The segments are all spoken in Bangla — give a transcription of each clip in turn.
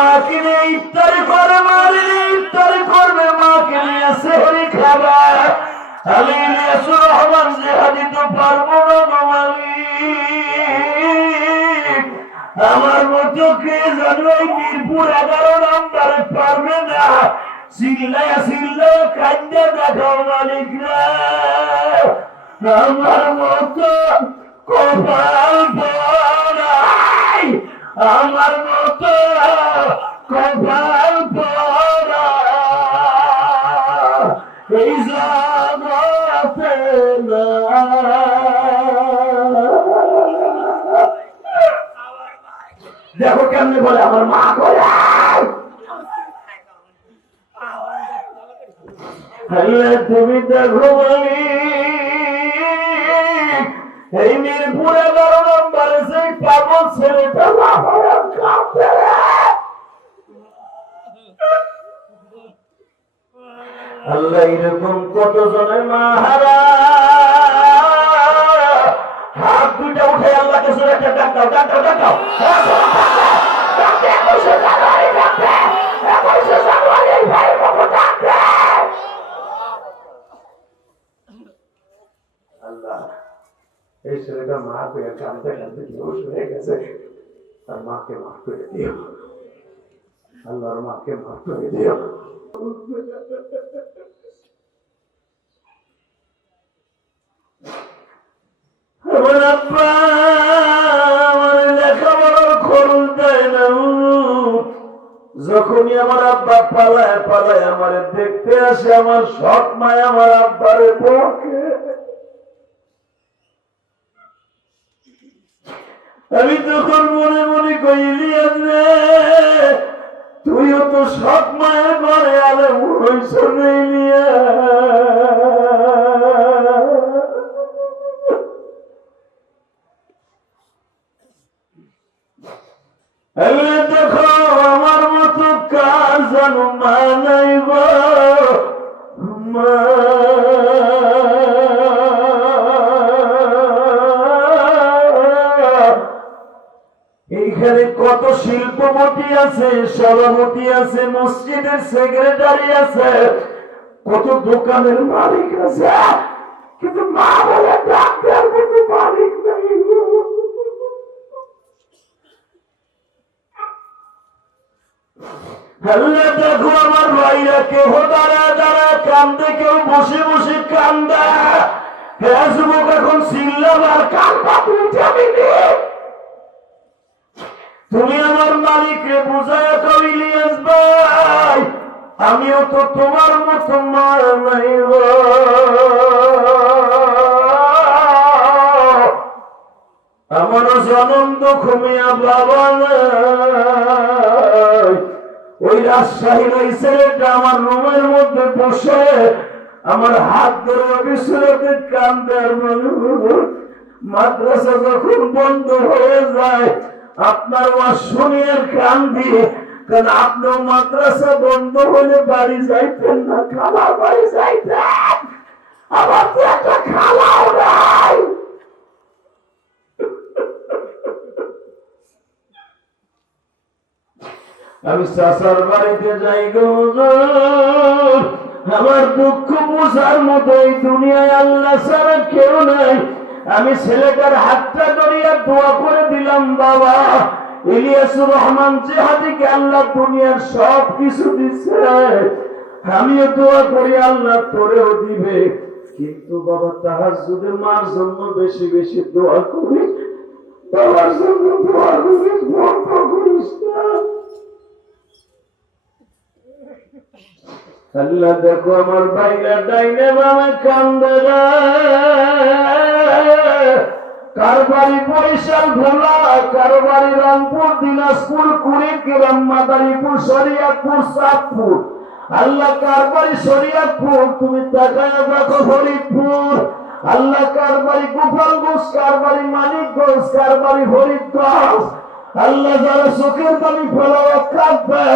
মাকে নিয়ে ইফতারি করে, মারে ইফতারি করবে, মাকে নিয়ে সেহরি খাবে। আমি ইলিয়াসুর রহমান জিহাদি তো পারবো না গো মালিক। আমার মতো কে জানো এই মিরপুর 11 নাম্বারে পারবে না। চিল্লায় চিল্লায় কান্দে দেখো মালিক রে, আমার মতো কপাল পড়াই, আমার মতো কপাল পড়া এই জগতে না। দেখো কেমনে বলে আমার মা করে, তুমি দেখো বলি এই মিরপুর 11 নম্বরে সেই পাগল ছেলেটা আল্লাহ এরকম কত জনের মাহারা হাত দুইটা উঠে আল্লাহকে সুরে একটা ডাক দাও, ডাক দাও, ডাক দাও। আল্লাহ এই ছেলেটা মা পেয়ে কাঁদতে কাঁদতে বেহুশ হয়ে গেছে, তার মাকে মাফ করে দিও আল্লাহর, মাকে মাফ করে দিও। আমার আব্বা আমার লেখাপড়ার খরচ দেয় না, যখনই আমার আব্বা পালায় পালায় আমার দেখতে আসে, আমার সৎ মায় আমার আব্বারে বকে। আমি তখন মনে মনে কইলি রে, তুইও তো সৎ মায়ের ঘরে আলে হইছ নিলিয়া। দেখো আমার মতো কাজ জানো মা নাই গো মা। এইখানে কত শিল্পপতি আছে, সভাপতি আছে, মসজিদের সেক্রেটারি আছে, কত দোকানের মালিক আছে, কিন্তু মা বলে ডাক্তার মতো মালিক নেই। দেখো আমার ভাইরা কেউ দাঁড়া দাঁড়া কান্দে, কেউ বসে বসে কান্দা। হ্যাঁ যুবক এখন চিল্লাম আর কান্দা তুমি আমার মালিককে বুঝায় ইলিয়াস ভাই, আমিও তো তোমার মতো মার নাই, আমারও জনম তো ঘুমিয়া বাবা নাই। ওই রাজশাহীর ওই ছেলেটা আমার রুমের মধ্যে বসে আমার হাত ধরে অবিশ্রাতে কান্দে। মাদ্রাসা যখন বন্ধ হয়ে যায় আপনার ওয়াজ শুনিয়ে কান্দি, কারণ আপনিও মাদ্রাসা বন্ধ হলে বাড়ি যাইতেন না, খালার বাড়ি যাইতেন। আমার তো একটা খালাও নাই। আমি চাচার বাড়িতে যাই গো, আমার দুঃখ বোঝার মতো এই দুনিয়ায় আল্লাহ ছাড়া কেউ নাই। আমি ছেলেটার হাতটা ধরিয়া দোয়া করে দিলাম, বাবা ইলিয়াসুর রহমান জিহাদিকে আল্লাহ দুনিয়ার সব কিছু দিচ্ছে, আমিও দোয়া করি আল্লাহ তোরেও দিবে, কিন্তু বাবা তাহাজ্জুদে মার জন্য বেশি বেশি দোয়া করি, বাবার জন্য দোয়া করিস, বন্ধ করিস না। আল্লাহ দেখো আমার ভাইরা ডাইনে বামে কান্দে, কার বাড়ি বরিশাল ভোলা, কার বাড়ি রংপুর, দিনাজপুর, কুড়িগ্রাম, মাদারীপুর, শরিয়াতপুর, চাঁদপুর। আল্লাহ কার বাড়ি শরিয়াতপুর, তুমি তাকায় দেখো ফরিদপুর। আল্লাহ কার বাড়ি গোপালগঞ্জ, কার বাড়ি মানিকগঞ্জ, কার বাড়ি ফরিদগঞ্জ। আল্লাহ যারা চোখের পানি ফেলাও কাঁদবে,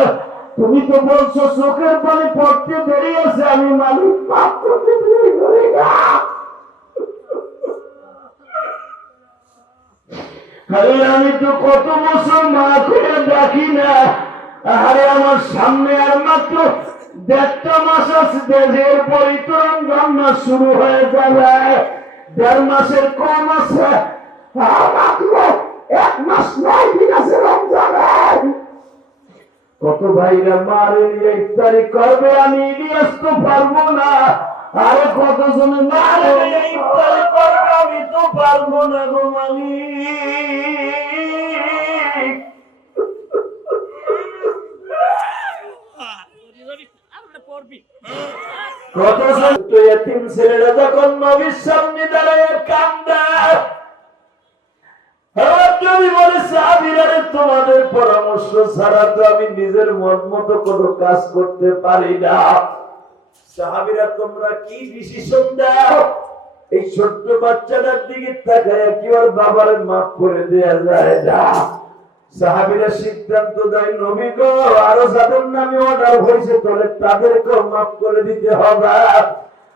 তুমি তো বলছো চোখের পানি পড়তে দেরি আছে, আমি মালিক মাফ করতে দেরি করি না। আমি তো কত বছর মা করে ডাকি না, আরে আমার সামনে আর মাত্র 1.5 মাস আছে, দেশের পরিতরণ গণনা শুরু হয়ে যাবে। 1.5 মাসের কম আছে, মাত্র 1 মাস 9 দিন আছে রমজানে। কত ভাইরা মারে নিয়ে ইফতারি করবে, আমি ইলিয়াস তো পারবো না। আরে কতজন মারে নিয়ে ইফতারি করবে, আমি তো পারবো না গো মালিক। কতজন তো এতিম ছেলেরা যখন নবীর সামনে দাঁড়ায় কান্দে, তোমাদের পরামর্শ ছাড়া তো আমি নিজের মন মতো কোনো কাজ করতে পারি না। সাহাবীরা তোমরা কি ডিসিশন দাও? এই ছোট্ট বাচ্চাটার দিকে তাকায় কি ওর বাবার মাফ করে দেয়া যায় না? সাহাবীরা সিদ্ধান্ত দেয়, নবী গো, আরো যাদের নামে অর্ডার হয়েছে তাহলে তাদেরকেও মাফ করে দিতে হবে।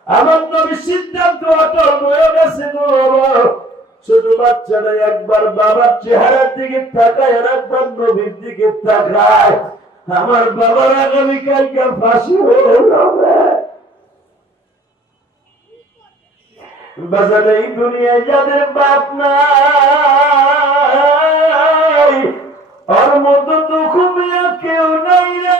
আমার নবী সিদ্ধান্ত অটল হয়ে গেছে গো। ছোট বাচ্চাটা একবার বাবার চেহারার দিকে তাকায় আর একবার নবীর দিকে তাকায়। আমার বাবার আগামীকালকে ফাঁসি হয়ে যাবে। বাজারে এই দুনিয়ায় যাদের বাপ নাই, আর মতো দুঃখ মিয়া কেউ নাই রে।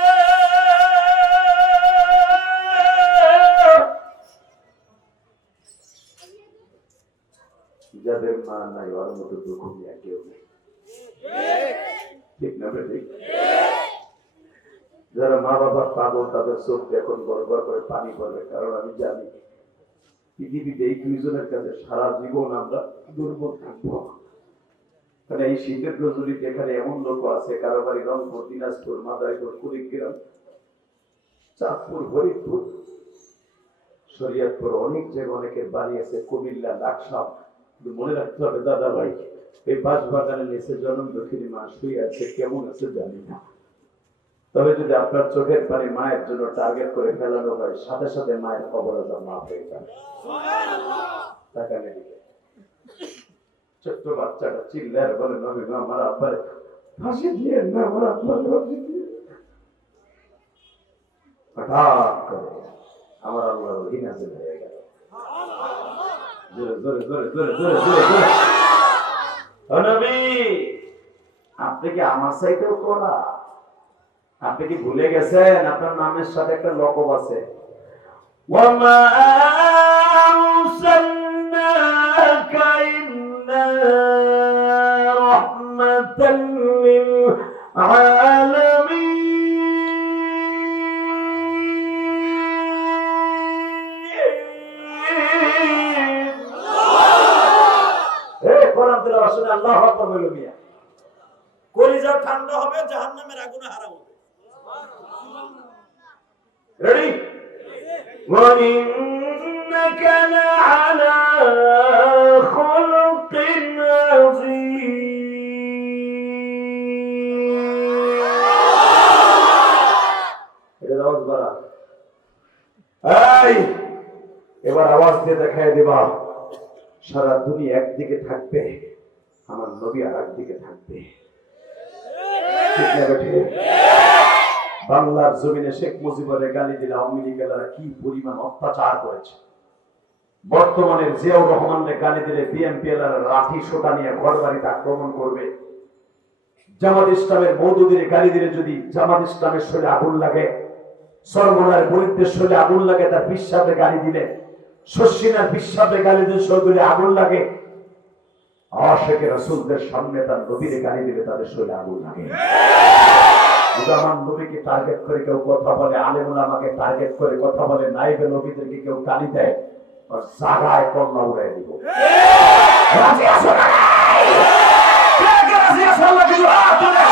যাদের মা নাই, ওর মতো দুঃখ মিয়া কেউ নেই, ঠিক না ঠিক? যারা মা বাবা পাগল, তাদের চোখ এখন বড় বড় করে পানি পড়বে। কারণ আমি জানি পৃথিবীতে এই দুইজনের কাছে সারা জীবন আমরা দুর্বল থাকবো। কারণ এই শীতের প্রচলিত এখানে এমন লোক আছে, কারো বাড়ি রংপুর, দিনাজপুর, মাদারীপুর, কুড়িগ্রাম, চাঁদপুর, হরিপুর, শরীয়তপুর, অনেক জায়গায় অনেকের বাড়ি আছে, কুমিল্লা, লাকসাম। মনে রাখতে হবে দাদা ভাই, এই বাঁশবাগানের নিচে জনম দক্ষিণী মা শুয়ে আছে, কেমন আছে জানি না। তবে যদি আপনার চোখের পানি মায়ের জন্য টার্গেট করে ফেলানো হয়, সাথে সাথে মায়ের কবর আযাব মাফ হয়ে যাবে। ছোট্ট বাচ্চাটা চিল্লার বলে, নবী গো, আমার আব্বার ফাঁসি দিয়ে না, আমার আব্বার ফাঁসি দিয়ে। হঠাৎ করে আমার আল্লাহর ওহী নাযিল হয়ে গেল। জোরে জোরে জোরে জোরে জোরে জোরে জোরে, ও নবী, আপনি কি আমার চাইতেও কড়া? আপনি কি ভুলে গেছেন আপনার নামের সাথে একটা লকব আছে? ওয়ামা আরসালনাকা ইল্লা রাহমাতাল লিল আলামিন। এই কোরআন তেলাওয়াত শুনে আল্লাহু আকবার বলো মিয়া, কলিজা ঠান্ডা হবে, জাহান্নামের আগুনে হারাম হবে। Ready? وَإِنَّكَ لَعَلَى خُلُقٍ عظيم। এটা আওয়াজ বাড়া। এই এবার আওয়াজ দিয়ে দেখায় দিবা, সারা দুনিয়া একদিকে থাকবে, আমার নবী আর একদিকে থাকবে। ঠিক না বেঠে? বাংলার জমিনে শেখ মুজিবুরের গালি দিলে আওয়ামী লীগেরা কি পরিমাণ অত্যাচার করেছে। বর্তমানের জিয়াউর রহমানের গালি দিলে বিএনপি এর লাঠি সোটা নিয়ে ঘর বাড়িতে আক্রমণ করবে। জামাত ইসলামের মওদুদের গালি দিলে যদি জামাত ইসলামের শরীরে আগুন লাগে, সরমনার বৈদ্যের শরীরে আগুন লাগে, তার বিশ্বাসে গালি দিলে, শশিনার বিশ্বাসে গালি দিলে শরীরে আগুন লাগে, আশিকে রাসূলদের সামনে তার নবীর গালি দিলে তাদের শরীরে আগুন লাগে। আমার নবীকে টার্গেট করে কেউ কথা বলে, আলেম ওলামাকে টার্গেট করে কথা বলে, নাইবে নবীদেরকে কেউ গালি দেয়, আর জায়গায় কন্যা উড়াই দিব। রাজি আছো না? রাজি আছো না? কিছু হাত তুলে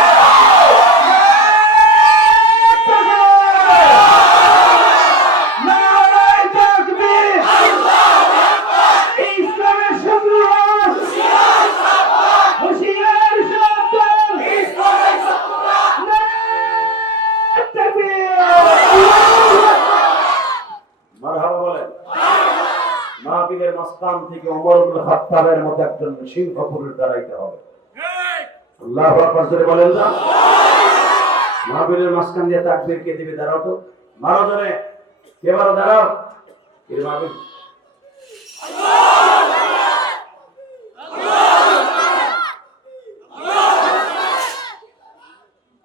থেকে ওমর ইবনে খাত্তাবের মতো একজন সিংহ পুরুষ দাঁড়াইতে হবে। আল্লাহু আকবার জোরে বলেন না? মাহফিলের মাঝখান দিয়ে তাকবীর কে দিবে? দাঁড়াও তো, মারো জনে, কে মারো, দাঁড়াও। এর মাহফিল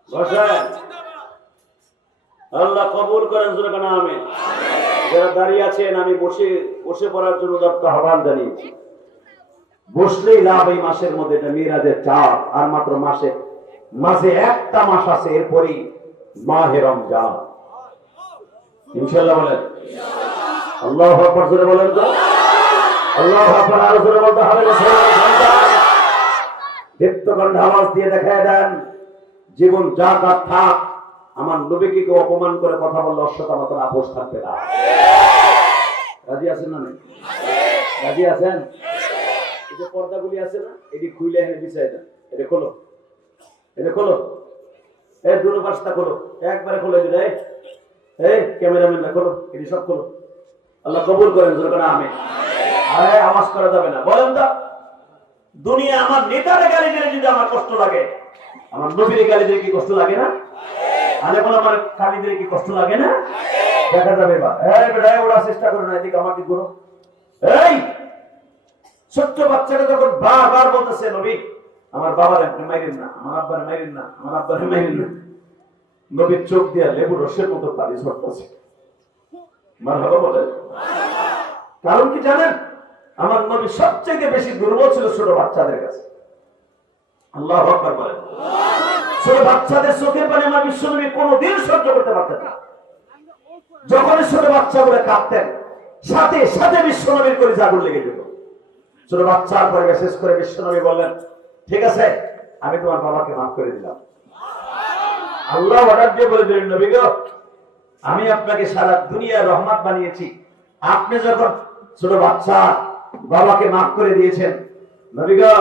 বসেন, আল্লাহ কবুল করেন, জোরে কানা আমিন। যারা দাঁড়িয়ে আছেন, আমি বসে বসে পড়ার জন্য দপ্তর আহ্বান জানিয়েছি। বসলেই লাভ এই মাসের মধ্যে, এটা মিরাজের চাপ। আর মাত্র মাঝে একটা মাস আছে, এরপরই মাহে রমজান। ইনশাআল্লাহ বলেন আল্লাহু আকবার, জোরে বলেন তো আল্লাহু আকবার, আরো জোরে বলতে হবে। দীপ্তকণ্ঠ আওয়াজ দিয়ে দেখায় দেন, জীবন যাক আর থাক, আমার নবীকে কেউ অপমান করে কথা বললে অশ্বতা মতো আপোষ থাকবে না। রাজি আছেন না? রাজি আছেন? এই যে পর্দাগুলি আছে না, এটি খুলে এনে বিছাই দেন। এটা খোলো, এটা খোলো, এই দুটো পাশটা খোলো, একবারে খোলো। এই ক্যামেরাম্যানরা খোলো, এটি সব খোলো। আল্লাহ কবুল করেন, জোরে করে আমিন। আরে আওয়াজ করা যাবে না, বলেন তো। দুনিয়া আমার নেতারে গালি দিলে যদি আমার কষ্ট লাগে, আমার নবীর গালি দিলে কি কষ্ট লাগে না? আরে বল, আমার গালি দিলে কি কষ্ট লাগে না? দেখা যাবে বা এই বেটা, ওরা চেষ্টা করো না, এদিকে আমার দিক করো। এই ছোট্ট বাচ্চাটা যখন বারবার বলতেছে, নবী আমার বাবার আপনি মাইরেন না, আমার আব্বারে মাইরেন না, আমার আব্বারে মাইরেন না, নবীর চোখ দিয়া লেবু রসের মতো পানি ঝরতেছে। মারহাবা বলেন। কারণ কি জানেন? আমার নবী সবচেয়ে বেশি দুর্বল ছিল ছোট বাচ্চাদের কাছে। আল্লাহু আকবার বলেন। ছোট বাচ্চাদের চোখের পানি আমার বিশ্বনবী কোনোদিন সহ্য করতে পারতেন না। যখন ছোট বাচ্চাগুলো কাঁদতেন, সাথে সাথে বিশ্বনবীর করে আগুন লেগে যেত। ছোট বাচ্চার পরে শেষ করে বিশ্বনবী বললেন, ঠিক আছে, আমি তোমার বাবাকে মাফ করে দিলাম। আল্লাহ অর্ডার দিয়ে বলে দিলেন, নবী গো, আমি আপনাকে সারা দুনিয়ার রহমত বানিয়েছি, আপনি যখন ছোট বাচ্চা বাবাকে মাফ করে দিয়েছেন, নবী গো,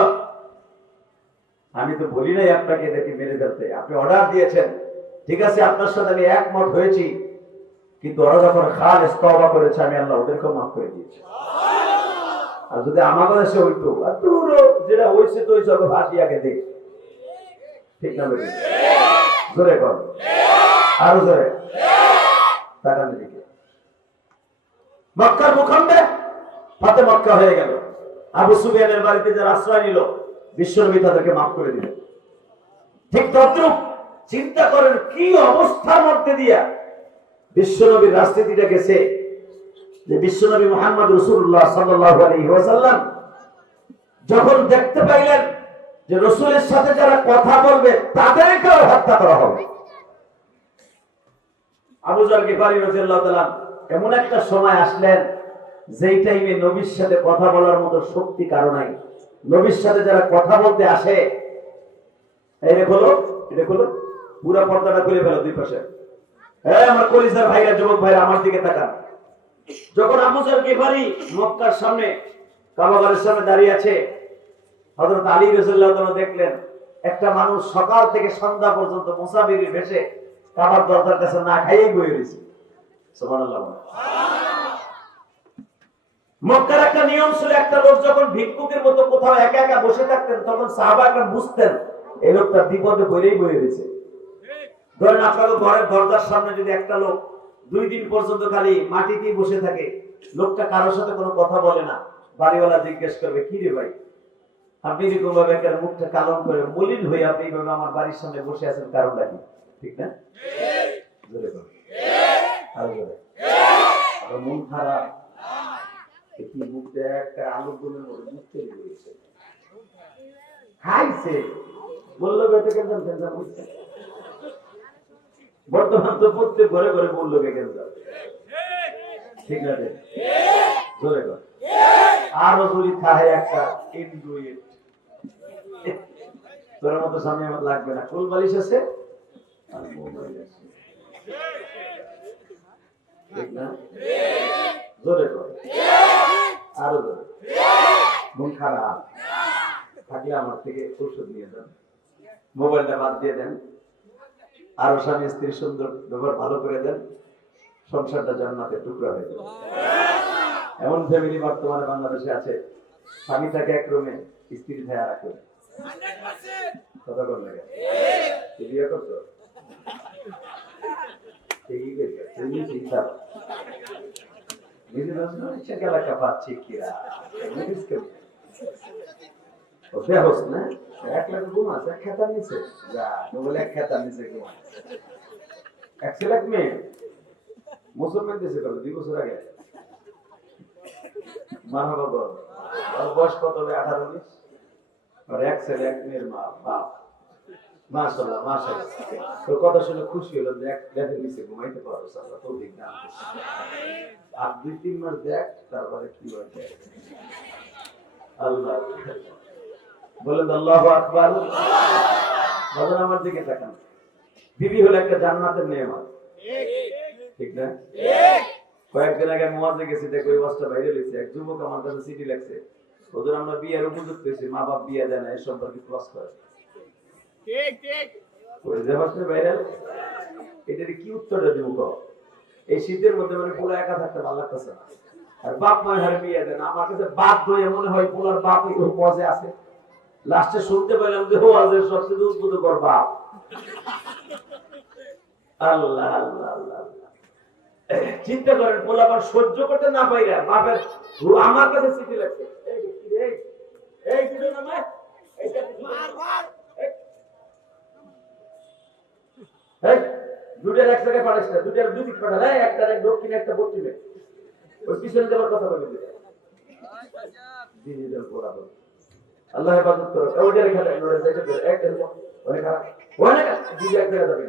আমি তো বলি নাই আপনাকে এদেরকে মেরে ফেলতে, আপনি অর্ডার দিয়েছেন, ঠিক আছে, আপনার সাথে আমি একমত হয়েছি, কিন্তু ওরা যখন খালেস তওবা করেছে, আমি আল্লাহ ওদেরকেও মাফ করে দিয়েছি। আর যদি আমাদের দেশে হইতো, আর তোরও যেটা হয়েছে তো হয়েছে, ওকে ভাসিয়াকে দেখ, ঠিক না? জোরে কর, আরো জোরে। তাকানোর দিকে মক্কার ভূখণ্ডে ফাতে মক্কা হয়ে গেল। আবু সুফিয়ানের বাড়িতে যারা আশ্রয় নিল, বিশ্বনবী তাদেরকে মাফ করে দিলেন। ঠিক তদ্রুপ চিন্তা করেন কি অবস্থার মধ্যে দিয়া বিশ্বনবীর রাজনীতিটা গেছে, যে বিশ্বনবী মুহাম্মদ রাসূলুল্লাহ সাল্লাল্লাহু আলাইহি ওয়াসাল্লাম যখন দেখতে পাইলেন যে রাসূলের সাথে যারা কথা বলবে তাদেরকেও হত্যা করা হবে, আবু যর গিফারী রাদিয়াল্লাহু তাআলা এমন একটা সময় আসলেন, যেই টাইমে নবীর সাথে কথা বলার মতো শক্তি কারো নাই। নবীর সাথে যারা কথা বলতে আসে, এটা খোলো, এটা খোলো, পুরা পর্দাটা খুলে ফেলো দুই পাশে। হ্যাঁ, আমার কলিজার ভাইরা, যুবক ভাইরা, আমার দিকে তাকান। যখন আবু যর গিফারী মক্কার সামনে কাবাগারের সামনে দাঁড়িয়ে আছে, হযরত আলী রাদিয়াল্লাহু তাআলা দেখলেন একটা মানুষ সকাল থেকে সন্ধ্যা পর্যন্ত মুসাফিরের বেশে কাবার দরজার কাছে না খাইয়েই বসে রয়েছে। সুবহানাল্লাহ। মক্কার একটা নিয়ম ছিল, একটা লোক যখন ভিক্ষুকের মতো কোথাও একা একা বসে থাকতেন, তখন সাহাবারা বুঝতেন এই লোকটা বিপদে পড়েই বসে রয়েছে। ধরেন আপনাদের ঘরের দরজার সামনে যদি একটা লোক 2 দিন পর্যন্ত খালি মাটিতেই বসে থাকে, লোকটা কারোর সাথে কোনো কথা বলে না, বাড়িওয়ালা জিজ্ঞেস করবে, কি রে ভাই, আপনি এরকম ভাবে একটা মুখটা কালম করে মলিন হয়ে আপনি এইভাবে আমার বাড়ির সামনে বসে আছেন, কারণটা কি? ঠিক না? মন খারাপ, একটা আলু গুলের মধ্যে মুখ তৈরি করেছে, খাইছে, বললো বুঝছে। বর্তমান তো প্রত্যেক ঘরে ঘরে বললো ক্যান্সার, ঠিক আছে? ধরে কর আরো যদি খায় একটা এন্ড্রয়েড, তোর মতো সামনে আমার লাগবে না, কোল বালিশ আছে আর মোবাইল আছে, ঠিক না? জোরে কর, আরো জোরে। মন খারাপ থাকলে আমার থেকে ঔষধ নিয়ে দেন, মোবাইলটা বাদ দিয়ে দেন, আরো স্বামী স্ত্রীর সুন্দর ব্যবহার ভালো করে দেন, সংসারটা জান্নাতের টুকরা হয়ে যাবে। এমন ফ্যামিলি বর্তমানে বাংলাদেশে আছে, স্বামী থাকে এক রুমে, স্ত্রী থাকে আর এক রুমে। কথা বল লাগে, বিয়ে করছো? ঠিক আছে তুমি চিন্তা নিজের ইচ্ছা গেলা কাপাচ্ছে কিরা বেহস না 1 লাখ ঘুম আছে খেতা নিচে যা বলে খেতা নিচে ঘুম এক লাখ মেয়ে মুসলমান দেশে করো 2 বছর আগে মানব আর বয়স কত হবে 18-19 আর এক ছেলে এক মেয়ের মা বাপ মাশাআল্লাহ মাশাআল্লাহ তো কথা শুনে খুশি হলাম যে এক লেভেল নিচে ঘুমাইতে পারো আল্লাহ তো দিন না আর 2-3 মাস দেখ তারপরে কি হয় আল্লাহ বলেন আল্লাহু আকবার বাবা আমার দিকে তাকান বিবি হলো একটা জান্নাতের নেয়ামত ঠিক না ঠিক কয়েকদিন আগে মুয়াজ্জে গেছি দেখো এই ওয়াজটা বাইরে লিখছে এক যুবক আমার কাছে চিঠি লিখছে ওদের আমরা বিয়ের উপযুক্ত হয়েছি মা বাপ বিয়ে দেয় না এই সম্পর্কে ক্রস করে ঠিক ঠিক ওই যে ওয়াজটা ভাইরাল এটার কি উত্তরটা দেব কো এই শীতের মধ্যে মানে পুরো একা থাকতে ভালো লাগতেছে না আর বাপ মা হার বিয়ে দেয় না আমার কাছে বাপ হয়ে মনে হয় পুরার বাপ এই পজে আছে লাস্টে শুনতে পেলাম যে ওয়াজের সবচেয়ে উদ্ভুত কর বাপ আল্লাহ আল্লাহ আল্লাহ চিন্তা করেন পোলাপান সহ্য করতে না পাইরা বাপের আমার কাছে চিঠি লাগছে এই দিল না মা এইটা মার মার এই দুটের এক জায়গায় পারিস না দুটের দুই দিক পাঠালে একটা এক দক্ষিণে একটা পশ্চিমে ওই পিছনে যাবার কথা বলে দিলে দিদিদের পোলাপান আল্লাহ হেফাজত করো ওইটার খেলা লড়ে যাইতে পারে এক অনেক অনেক দিদি এক জায়গা যাবে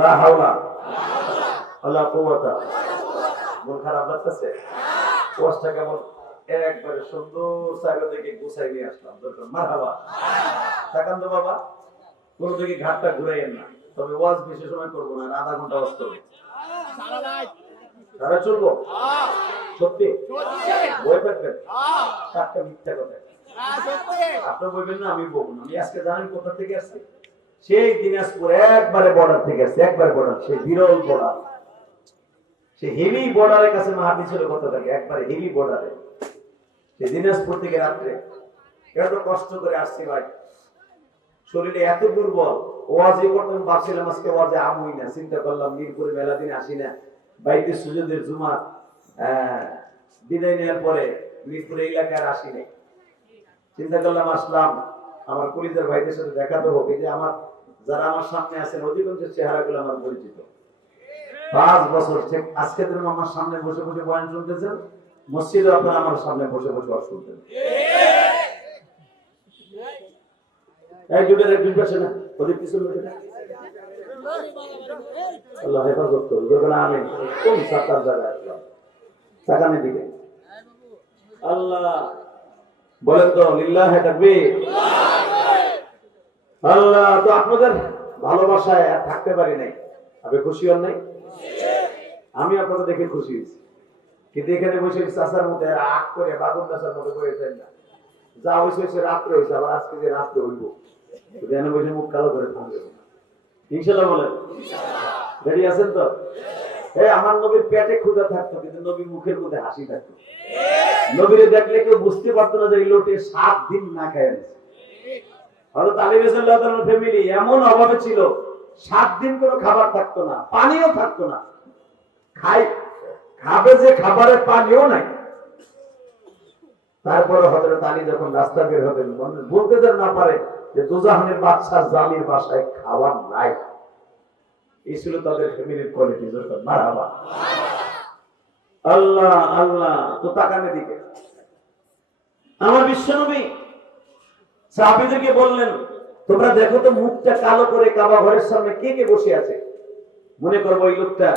লা হাওলা ওয়ালা কুওয়াতা মন খারাপ লাগতেছে ওয়াজটা কেমন একবারে সুন্দর সাইডে থেকে গুছাই নিয়ে আসলাম দরকার মারহাবা তাকান তো বাবা কোন দিকে ঘাটটা ঘুরাইয়েন না তবে ওয়াজ বেশি সময় করব না আধা ঘন্টা ওয়াজ করব সারা রাত সারা চলবো সত্যি বই থাকবেন একটা মিথ্যা কথা সত্যি আপনি বলবেন না আমি বলবো না আমি আজকে জানেন কোথা থেকে আসছি সেই দিনাজপুর একবারে বর্ডার থেকে আসছে একবারে বর্ডার সেই বিরল বর্ডার সেই হেভি বর্ডারের কাছে মাহাতি ছিল কত থাকে একবারে হেভি বর্ডারে সেই দিনাজপুর থেকে রাত্রে এত কষ্ট করে আসছি ভাই শরীরে এত দুর্বল ওয়াজে করতাম ভাবছিলাম আজকে ওয়াজে আমুই না চিন্তা করলাম মিরপুরে মেলা দিন আসি না বাইতে সুজুদের জুমা বিদায় নেওয়ার পরে মিরপুরে এলাকায় আসি নাই চিন্তা করলাম আসলাম আমার কলিজার ভাইদের সাথে দেখা তো হোক এই যে আমার যারা আমার সামনে আছেন অধিকাংশের চেহারাগুলো আমার পরিচিত 5 বছর ঠিক আজকে দিন আমার সামনে বসে বসে বয়ান শুনতেছেন মসজিদে আপনারা আমার সামনে বসে বসে ওয়াজ শুনতেন এই দুটোর এক দুই পাশে না ওদের পিছনে বসে না আল্লাহ হেফাজত করুন যখন আমি কোন সাতার জায়গায় আসলাম সাকানের দিকে আল্লাহ বলেন তো লিল্লাহি তাকবীর আল্লাহ তো আপনাদের ভালোবাসায় আর থাকতে পারি নাই আপনি খুশি হন নাই আমি আপনাদের দেখে খুশি হয়েছি কিন্তু এখানে বসে চাষার মধ্যে রাগ করে বাগুন চাষার মতো করে না যা হয়েছে রাত্রে হয়েছে আবার আজকে যে রাত্রে হইব এখানে বসে মুখ কালো করে থাকবে ইনশাল্লাহ বলেন রেডি আছেন তো আমার নবীর পেটে ক্ষুধা থাকতো কিন্তু নবীর মুখের মধ্যে হাসি থাকতো নবীরে দেখলে কেউ বুঝতে পারতো না যে এই লোটে 7 দিন না খায় আছে হযরত আলী রাদিয়াল্লাহু তাআলার ফ্যামিলি এমন অভাবে ছিল 7 দিন কোনো খাবার থাকতো না পানিও থাকতো না খাবে যে খাবারের পানিও নাই তারপরে হযরত আলী যখন রাস্তা বের হতেন বলতে দেন না পারে যে দুজাহানের বাদশা জালির বাসায় খাবার নাই এই ছিল তাদের ফ্যামিলির কোয়ালিটি যখন মারহাবা আল্লাহ আল্লাহ তো তাকানে দিকে আমার বিশ্বনবী সাহাবীদেরকে বললেন তোমরা দেখো তো মুখটা কালো করে কাবা ঘরের সামনে কে কে বসে আছে মনে করবো এই লোকটা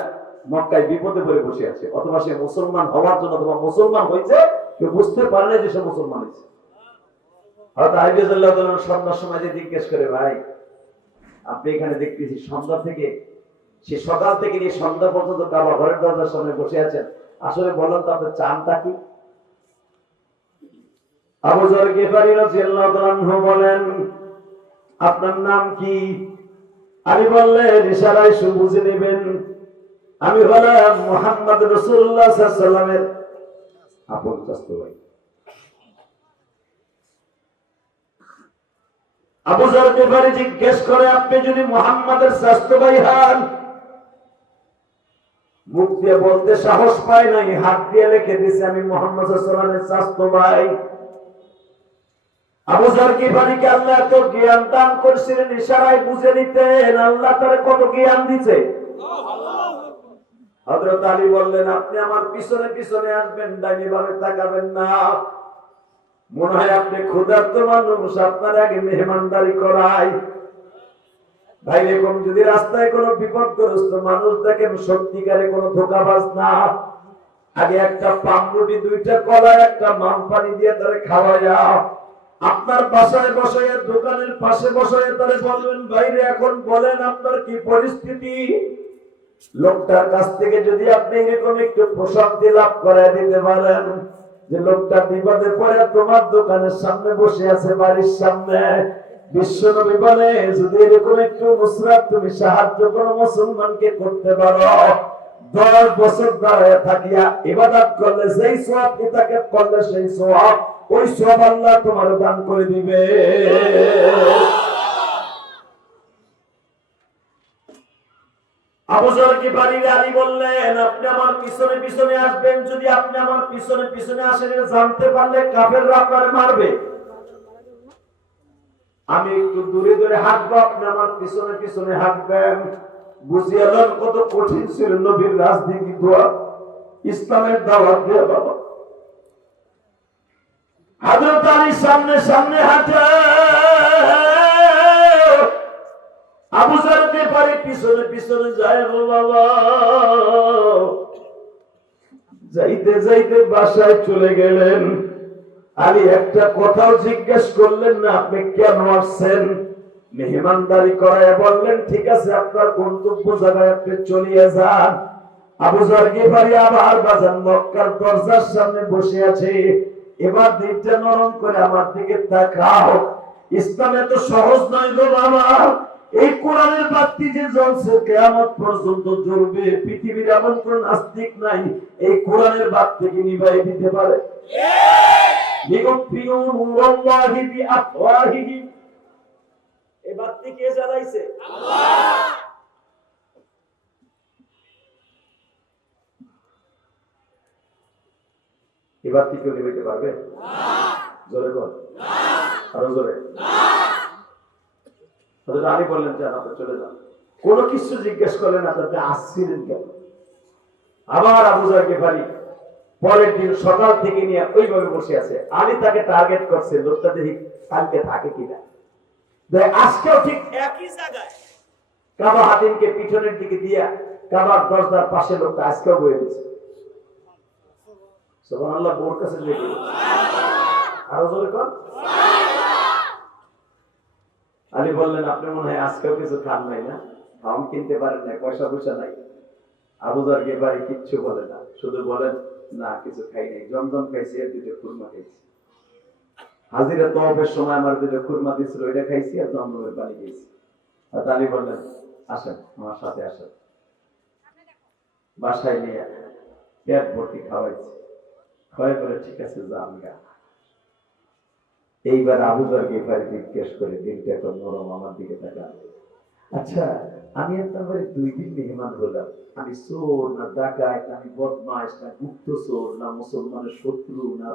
মক্কায় বিপদে পড়ে বসে আছে অথবা সে মুসলমান হওয়ার জন্য অথবা মুসলমান হয়েছে কেউ বুঝতে পারে না যে সে মুসলমান হয়েছে হযরত আলী রাদিয়াল্লাহু তাআলা সন্ধ্যার সময় যে জিজ্ঞেস করে ভাই আপনি এখানে দেখতেছি সন্ধ্যা থেকে সে সকাল থেকে নিয়ে সন্ধ্যা পর্যন্ত কাবা ঘরের দরজার সামনে বসে আছেন আসলে বললাম তো আপনার চানটা কি আবু যর গিফারী রাদিয়াল্লাহু তাআলা আনহু বলেন আপনার নাম কি আলী বললেন ইশারায় বুঝে নেবেন আমি হলাম মুহাম্মদ রাসূলুল্লাহ সাল্লাল্লাহু আলাইহি ওয়াসাল্লামের আপন চাচা ভাই আবু যর গিফারি জিজ্ঞেস করে, আপনি যদি মুহাম্মাদের চাচাতো ভাই হন? মুখ দিয়ে বলতে সাহস পায় নাই, হাত দিয়ে লিখে দিছে আমি মুহাম্মদ সাল্লাল্লাহু আলাইহি ওয়াসাল্লামের চাচাতো ভাই। আবু যর গিফারিকে আল্লাহ এত জ্ঞান দান করেছিলেন, ইশারায় বুঝে নিতেন আল্লাহ তারে কত জ্ঞান দিছে। হযরত আলী বললেন, আপনি আমার পিছনে পিছনে আসবেন, ডাইনি ভাবে তাকাবেন না। মনে হয় আপনি ক্ষুধার্ত মানুষ, আপনার আগে মেহমানদারি করাই। ভাই এরকম যদি রাস্তায় কোনো বিপদগ্রস্ত মানুষ দেখেন, সত্যিকারে কোনো ধোঁকাবাজ না, আগে একটা পামরুটি, দুইটা কলা, একটা মাম পানি দিয়ে তারে খাওয়াইয়া আপনার বাসায় বসাইয়া, দোকানের পাশে বসাইয়া তারে বলবেন, ভাইরে এখন বলেন আপনার কি পরিস্থিতি। লোকটার কাছ থেকে যদি আপনি এরকম একটু প্রশান্তি লাভ করাই দিতে পারেন, যে লোকটা বিপদে পড়ে তোমার দোকানের সামনে বসে আছে, বাড়ির সামনে, বিশ্বনবী বলে যদি এরকম একটু নুসরাত তুমি সাহায্য করো মুসলমানকে করতে পারো, 10 বছর দাঁড়ায় থাকিয়া ইবাদত করলে যেই সওয়াব তাকে করলে সেই সওয়াব, ওই সওয়াব আল্লাহ তোমার দান করে দিবে। আবু যর গিফারি আলী বললেন, আপনি আমার পিছনে পিছনে আসবেন, যদি আপনি আমার পিছনে পিছনে আসেন জানতে পারলে কাফেররা আপনারে মারবে। আমি একটু দূরে দূরে হাঁটবো, আপনি আমার পিছনে পিছনে হাঁটবেন। বুঝিয়ে নেন কত কঠিন ছিল নবীর রাজনীতি দোয়া, ইসলামের দাওয়াত দেয়া বাবা। হযরত আলী সামনে সামনে হাঁটে, আবু যর গিফারি পিছনে পিছনে যায়। বাবা যাইতে যাইতে বাসায় চলে গেলেন। আলী একটা কথাও জিজ্ঞেস করলেন না, আপনি কেন আসছেন? মেহমানদারি করায় বললেন, ঠিক আছে আপনার গন্তব্য জায়গায় আপনি চলিয়ে যান। আবু যর গিফারি আবার বাজার মক্কার দরজার সামনে বসে আছে। এবার দিকটা নরম করে আমার দিকে তাকাও। ইসলাম এত সহজ নয় গো বাবা। এই কোরআনের বাতি যে জ্বলছে কিয়ামত পর্যন্ত জ্বলবে, পৃথিবীর এমন কোন নাস্তিক নাই এই কোরআনের বাতিকে নিভাই দিতে পারে। এই বাতি কে জ্বালাইছে? আল্লাহ। এই বাতি কেউ নিভাইতে পারবে? জোরে বল, আরো জোরে। আলী বললেন, যান আপনি চলে যান। কোনো কিছু জিজ্ঞেস করলেন না, আপনি আসছিলেন কেন? আবার আবু যর গিফারি পরের দিন সকাল থেকে নিয়ে ওইভাবে বসে আছে। আলী তাকে টার্গেট করছে, লোকটা দেখি কালকে থাকে কিনা। আজকেও ঠিক একই জায়গায় কাবা হাতিমকে পিছনের দিকে দিয়া কাবার দরজার পাশে লোকটা আজকেও বয়ে গেছে। সুবহানাল্লাহ, বোর কাছে লেগে আরো জোরে কর। আলী বললেন, আপনি মনে হয় আজকেও কিছু খান নাই না, খাম কিনতে পারেন না, পয়সা পয়সা নাই। আবু যর গিফারি কিচ্ছু বলে না, শুধু বলেন, না কিছু খাই নাই, জমজম খাইছি আর দুটো খুরমা খাইছি। হাজিরা তওয়াফের সময় আমার দুটো খুরমা দিয়েছিল, ওইটা খাইছি আর জমজমের পানি খেয়েছি। আর আলী বললেন, আসেন আমার সাথে আসেন। বাসায় নিয়ে পেট ভর্তি খাওয়াইছি, খাওয়াই বলে ঠিক আছে যান গা। এইবার আবু যর গিফারি জিজ্ঞেস করে, দিনটা এখন নরম, আমার দিকে তাকান। আচ্ছা, আমি আপনার বাড়ি 2 দিন মেহমান হলাম, আমি চোর না ডাকাত, আমি বদমাশ না গুপ্তচর, না মুসলমানের শত্রু না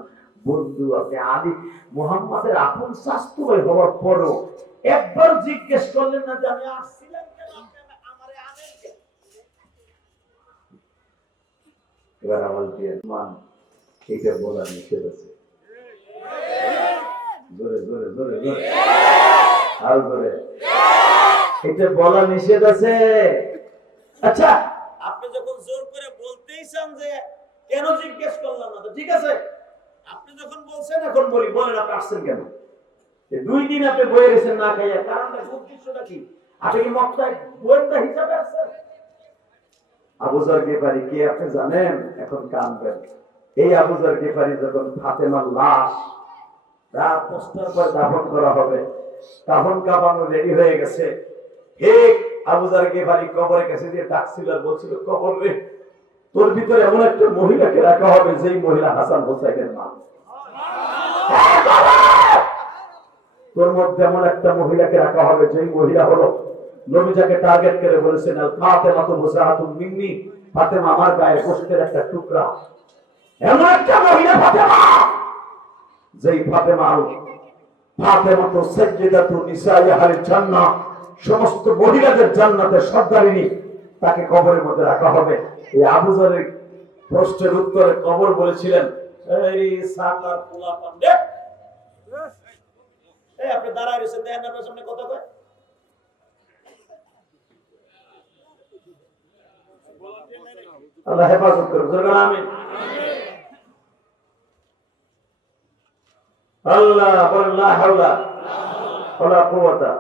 বন্ধু, আপনি আলী মুহাম্মাদের আপন চাচাতো ভাই হওয়ার পরও একবার জিজ্ঞেস করলেন না যে আমি আসছিলাম কেন, আপনি আমারে আনেন কেন? এবার আওয়াজ দিয়ে মান, এইটা বলা নিষেধ আছে। জোরে জোরে জোরে জোরে আর জোরে, এটা বলা নিষেধ আছে। আচ্ছা, আপনি যখন জোর করে বলতেই চান যে কেন জিজ্ঞেস করলাম না, তো ঠিক আছে, আপনি যখন বলছেন এখন বলি, বলেন আপনি আসছেন কেন? 2 দিন আপনি বয়ে গেছেন না খাইয়া, কারণটা উদ্দেশ্যটা কি? আপনি কি মক্কায় গোয়েন্দা হিসাবে আসছেন? আবু যর গিফারি কে আপনি জানেন? এখন কানবেন। এই আবু যর গিফারি যখন ফাতেমার লাশ তার পোস্টার পরে দাফন করা হবে, কাফন কাফানো রেডি হয়ে গেছে, হে আবু যর গিফারি কবরের কাছে দিয়ে ডাকছিল আর বলছিল, কবর রে, তোর ভিতরে এমন একটা মহিলাকে রাখা হবে যেই মহিলা হাসান হোসাইনের মা। তোর মধ্যে এমন একটা মহিলাকে রাখা হবে যেই মহিলা হলো নবী যাকে টার্গেট করে বলেছেন আল ফাতেমা তো মুসাহাতুম মিন্নি, ফাতেমা আমার গায়ে গোশতের একটা টুকরা। এমন একটা মহিলা ফাতেমা, যেই ফাতেমা ফাতেমা তো সাইয়্যিদাতু নিসাই আহলিল জান্নাহ, সমস্ত মহিলাদের জান্নাতের সর্দারিনী, তাকে কবরের মধ্যে রাখা হবে। এই আবু যরের প্রশ্নের উত্তরে কবর বলেছিলেন, এই সাতার পোলা পান্ডে, এই আপনি দাঁড়ায় রয়েছেন, দেখেন আপনার সামনে কথা কয়। আল্লাহ হেফাজত করুন, জোরে আমিন। আল্লাহ বলেন লা হাওলা ওয়ালা কুওয়াতা।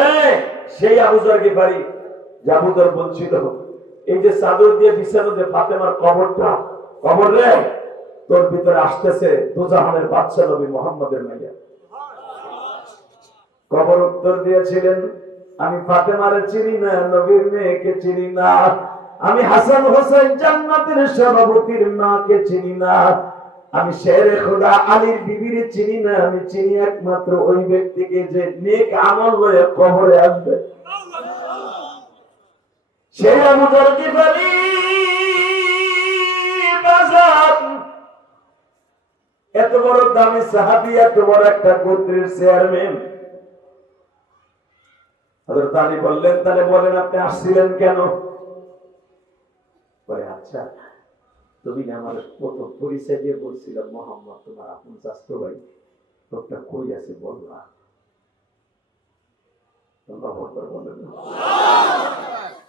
এই সেই আবু যর গিফারি, যে আবু যর বলছিল এই যে চাদর দিয়ে বিছানো যে ফাতেমার কবরটা, কবর রে তোর ভিতরে আসতেছে দুজাহানের বাদশা নবী মুহাম্মদের মাইয়া। কবর উত্তর দিয়েছিলেন, আমি ফাতেমারে চিনি না, নবীর মেয়েকে চিনি না, আমি হাসান হোসেন জান্নাতের সভাপতির মাকে চিনি না, আমি শেরে খোদা আলীর বিবিরে চিনি না, আমি চিনি একমাত্র ওই ব্যক্তিকে যে নেক আমল লয়ে কবরে আসবে। সেই আবু যর গিফারি বাজার, এত বড় দামি সাহাবী, এত বড় একটা গোত্রের চেয়ারম্যান। হযরত আলী বললেন, তাহলে বলেন আপনি আসছিলেন কেন? বলে আচ্ছা, তুমি না আমার প্রথম পরিচয় দিয়ে বলছিল মোহাম্মদ তোমার আপন চাচতো ভাই, লোকটা কই আছে বললা? বলেন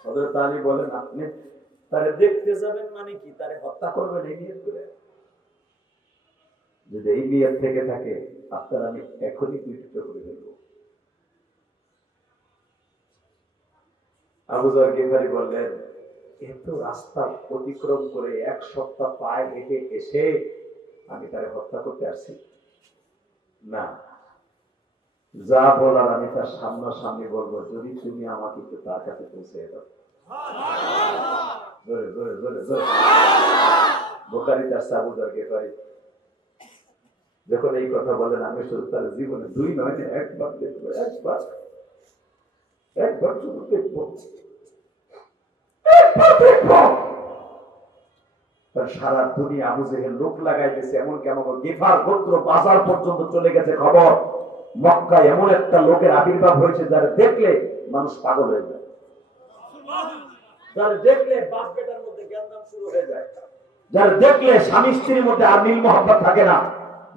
হযরত আলী বলেন, আপনি তারে দেখতে যাবেন মানে কি, তারে হত্যা করবেন এই নিয়ত করে? যদি এই নিয়ত থেকে থাকে আপনার আমি এখনই পৃথিবীতে করে দেবো। আবু যর গিফারি বললেন, এত রাস্তা অতিক্রম করে 1 সপ্তাহ পায়ে হেঁটে এসে আমি তারে হত্যা করতে আসছি না, যা বলার আমি তার সামনাসামনি বলবো, যদি তুমি আমাকে একটু তার কাছে পৌঁছে দাও। জোরে জোরে জোরে জোরে। বুখারীতে আছে আবু যর গিফারি যখন এই কথা বলেন, আমি শুধু তার জীবনে 2 নয় একবার দেখবো, একবার শুধু দেখবো, সারা দুনিয়া আবু জেহেল লোক লাগাইতেছে, এমন কেমন গিফার গোত্র বাজার পর্যন্ত চলে গেছে খবর, মক্কায় এমন একটা লোকের আবির্ভাব হয়েছে যারা দেখলে মানুষ পাগল হয়ে যায়, যারা দেখলে বাপ বেটার মধ্যে জ্ঞানদান শুরু হয়ে যায়, যারা দেখলে স্বামী স্ত্রীর মধ্যে আর মিল মহব্বত থাকে না,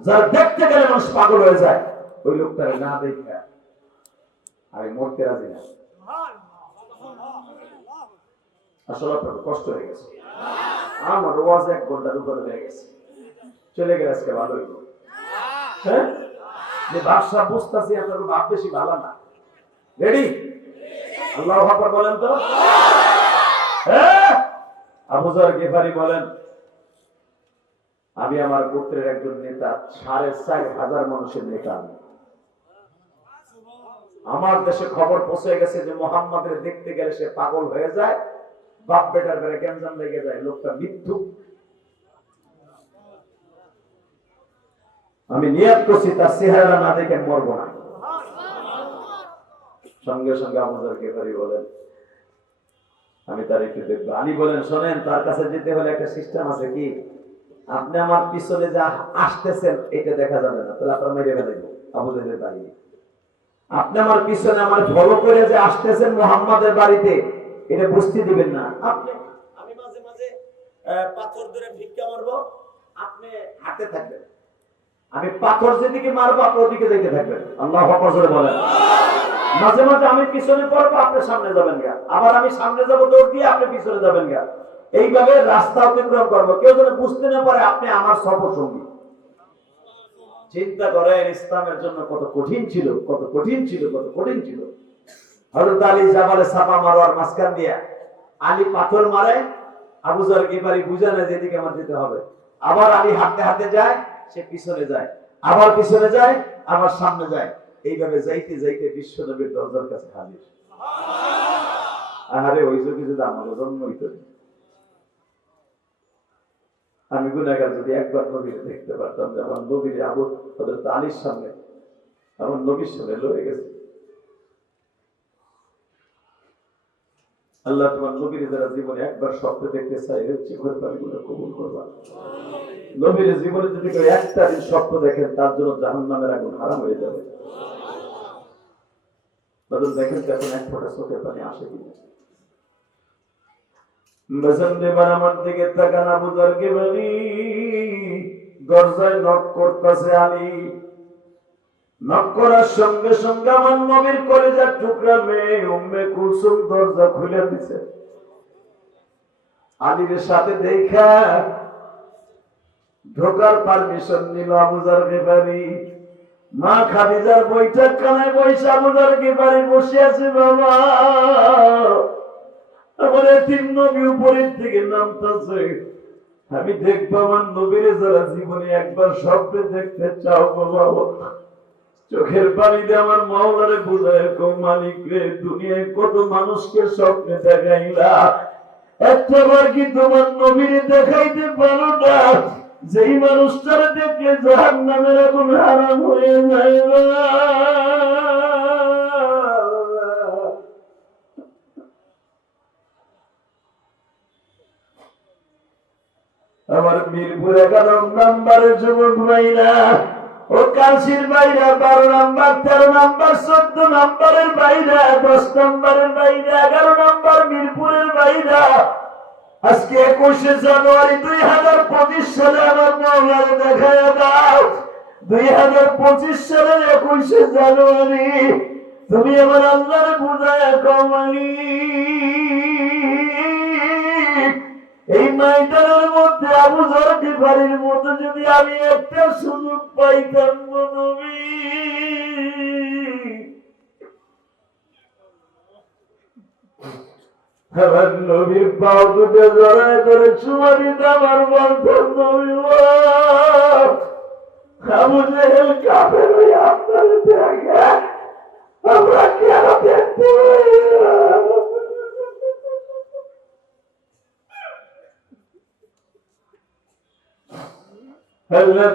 যারা দেখতে গেলে মানুষ পাগল হয়ে যায়, ওই লোকটারে না দেখে আমি মরতে রাজি না। আসলে কষ্ট হয়ে গেছে, আমার ওয়াজ 1 ঘন্টার উপরে হয়ে গেছে, চলে গেলে আজকে ভালো হইল। হ্যাঁ, যে বাদশা বুঝতেছি আপনার বাপ বেশি ভালো না। রেডি? আল্লাহু আকবার বলেন তো। হ্যাঁ, আবু যর গিফারি বলেন, আমি আমার গোত্রের একজন নেতা, 4,500 মানুষের নেতা। আমার দেশে খবর পৌঁছে গেছে যে মুহাম্মাদের দেখতে গেলে সে পাগল হয়ে যায়, বাপ বেটার বেড়ে গ্যাঞ্জাম লেগে যায়, লোকটা মৃত্যু। আমি নিয়ত করছি তার চেহারা না দেখে মরবো না। সঙ্গে সঙ্গে আবু যর গিফারি বলেন, আমি তার একটু দেখবো। আলী বলেন, শোনেন, তার কাছে যেতে হলে একটা সিস্টেম আছে, কি আপনি আমার পিছনে যা আসতেছেন এটা দেখা যাবে না, তাহলে আপনার মেরে ফেলে দেবো আবু যরের বাড়ি। আপনি আমার পিছনে আমার ফলো করে যে আসতেছেন মুহাম্মাদের বাড়িতে, এটা বুঝতে দিবেন না। আপনি আমি মাঝে মাঝে পাথর ধরে ভিক্ষা মারবো, আপনি হাঁটতে থাকবেন, আমি পাথর যেদিকে মারবো আপনি ওদিকে দেখতে থাকবেন। আল্লাহু আকবার জোরে বলেন। মাঝে মাঝে আমি পিছনে পড়বো, আপনি সামনে যাবেন গা, আবার আমি সামনে যাবো দৌড় দিয়ে, আপনি পিছনে যাবেন গা, এইভাবে রাস্তা অতিক্রম করবো, কেউ যেন বুঝতে না পারে আপনি আমার সফর সঙ্গী। চিন্তা করেন ইসলামের জন্য কত কঠিন ছিল, কত কঠিন ছিল, কত কঠিন ছিল। হযরত আলী জাবালে সাফা মারওয়ার মাঝখান দিয়ে আলী পাথর মারে, আবু যর গিফারি বুঝে না যেদিকে আমার যেতে হবে, আবার আলী হাঁটতে হাঁটতে যায়, সে পিছনে যায়, আবার পিছনে যায়, আবার সামনে যায়, এইভাবে যাইতে যাইতে বিশ্বনবীর দরজার কাছে হাজির। আহারে ওই যুগে যদি আমার জন্ম হইতো, আমি গুনাহগার যদি একবার নবীকে দেখতে পারতাম, যেমন নবীর আবু হযরত আলীর সামনে আমার নবীর সাথে লড়ে গেছে। আল্লাহ তোমার নবীর যারা জীবনে একবার স্বপ্ন দেখতে চাই চোখের পানিগুলো কবুল করবা। নবীর জীবনে যদি কেউ একটা দিন স্বপ্ন দেখেন তার জন্য জাহান্নামের আগুন হারাম হয়ে যাবে। বদল দেখেন এখন এক ফোঁটা চোখের পানি আসে কিনা। আমার দিকে তাকান, আবু যর গিফারি দরজায় নক করতেছে। আলী নক করার সঙ্গে সঙ্গে আমার নবীর কলিজার টুকরা মেয়ে উম্মে কুলসুম দরজা খুলে দিছে। আলীর সাথে দেখা ঢোকার পারমিশন নিল আবু যর গিফারি। মা খাদিজার বৈঠক খানায় বসে আবু যর গিফারি বসে আছে। বাবা আমার এতিম নবী উপরের দিকে নামতেছে, আমি দেখবো আমার নবীর যারা জীবনে একবার স্বপ্নে দেখতে চাও বাবা, চোখের পানি দিয়ে আমার মাওলারে বুঝায় মালিক রে, দুনিয়ায় কত মানুষকে স্বপ্নে দেখাইলা, একবার কি তোমার নবীরে দেখাইতে পারো না? যেই মানুষটারে দেখলে জাহান্নামের আগুন হারাম হয়ে যায়। আমার মিরপুর 11 নম্বরের যুবক ভাইরা, ও কাশির বাইরা 12 নম্বর 13 নম্বর 14 নম্বরের বাইরা, 10 নম্বরের বাইরা, 11 নম্বর মিরপুরের বাইরা, আজকে 21শে জানুয়ারি 2025 সালে আমার মাওলারে দেখায় দাও। 2025 সালের 21শে জানুয়ারি তুমি আমার আল্লাহরে বুঝায় কমালি। এই ময়দানের মধ্যে আবু যর গিফারির মতো যদি আমি একটা সুযোগ পাইতাম নবী, আমার নবীর পাও দুটো জড়ায় করে চুমা দিতে আমার বলতাম নবী আবু জেহেল কাফের হয়ে আপনার দেখে আমরা কেন দেখতে।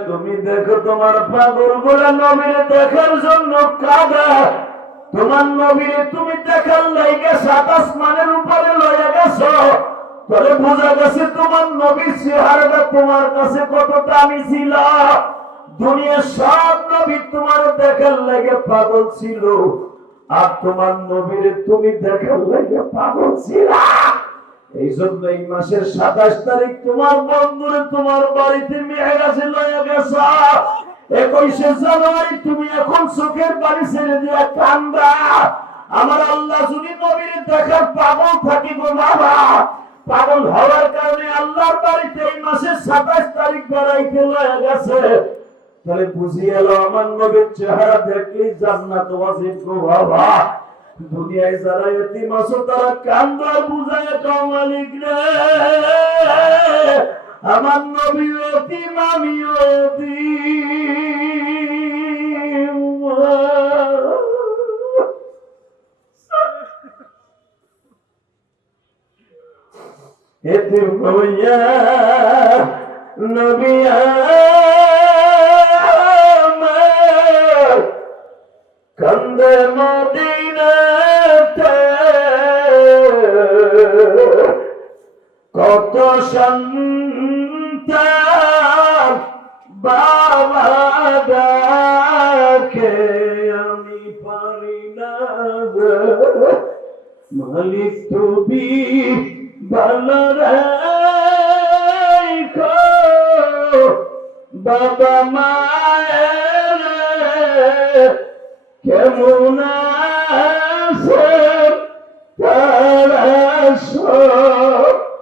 তুমি দেখো তোমার পাগল গুলা নবীরে দেখার জন্য কাঁদা, তোমার নবীরে তুমি দেখার লাইগে 7 আসমানের উপরে লয়ে গেছো, তবে বোঝা গেছে তোমার নবীর চেহারাটা তোমার কাছে কত দামি ছিল। দুনিয়ার সব নবী তোমার দেখার লাগে পাগল ছিল, আর তোমার নবীরে তুমি দেখার লাগে পাগল ছিল। এই জন্য এই মাসের 27 তারিখ তোমার বন্ধুরে তোমার বাড়িতে মেয়েরাজে লয়ে গেছে। 21শে জানুয়ারি তুমি এখন চোখের পানি ছেড়ে দিয়ে কান্দা। আমার আল্লাহ যদি নবীর দেখার পাগল থাকি গো বাবা, পাগল হওয়ার কারণে আল্লাহর বাড়িতে এই মাসের 27 তারিখ বেড়াইতে লয়ে গেছে, তাহলে বুঝিয়ে এলো আমার নবীর চেহারা দেখলেই জান্নাত ওয়াজিব গো বাবা। দুনিয়ায় যারা এতিম আছো তারা কান্দা বুঝায় কাও মালিক রে, আমার নবী এতিম আমিও এতিম। এতিম হইয়া নবী আমার কান্দে মদিনাতে, কত সন্তান বাবা ডাকে আমি পারি না, মালিক তুমি ভালো রাখো বাবা মায়ের কেমন আছে তারা সবাই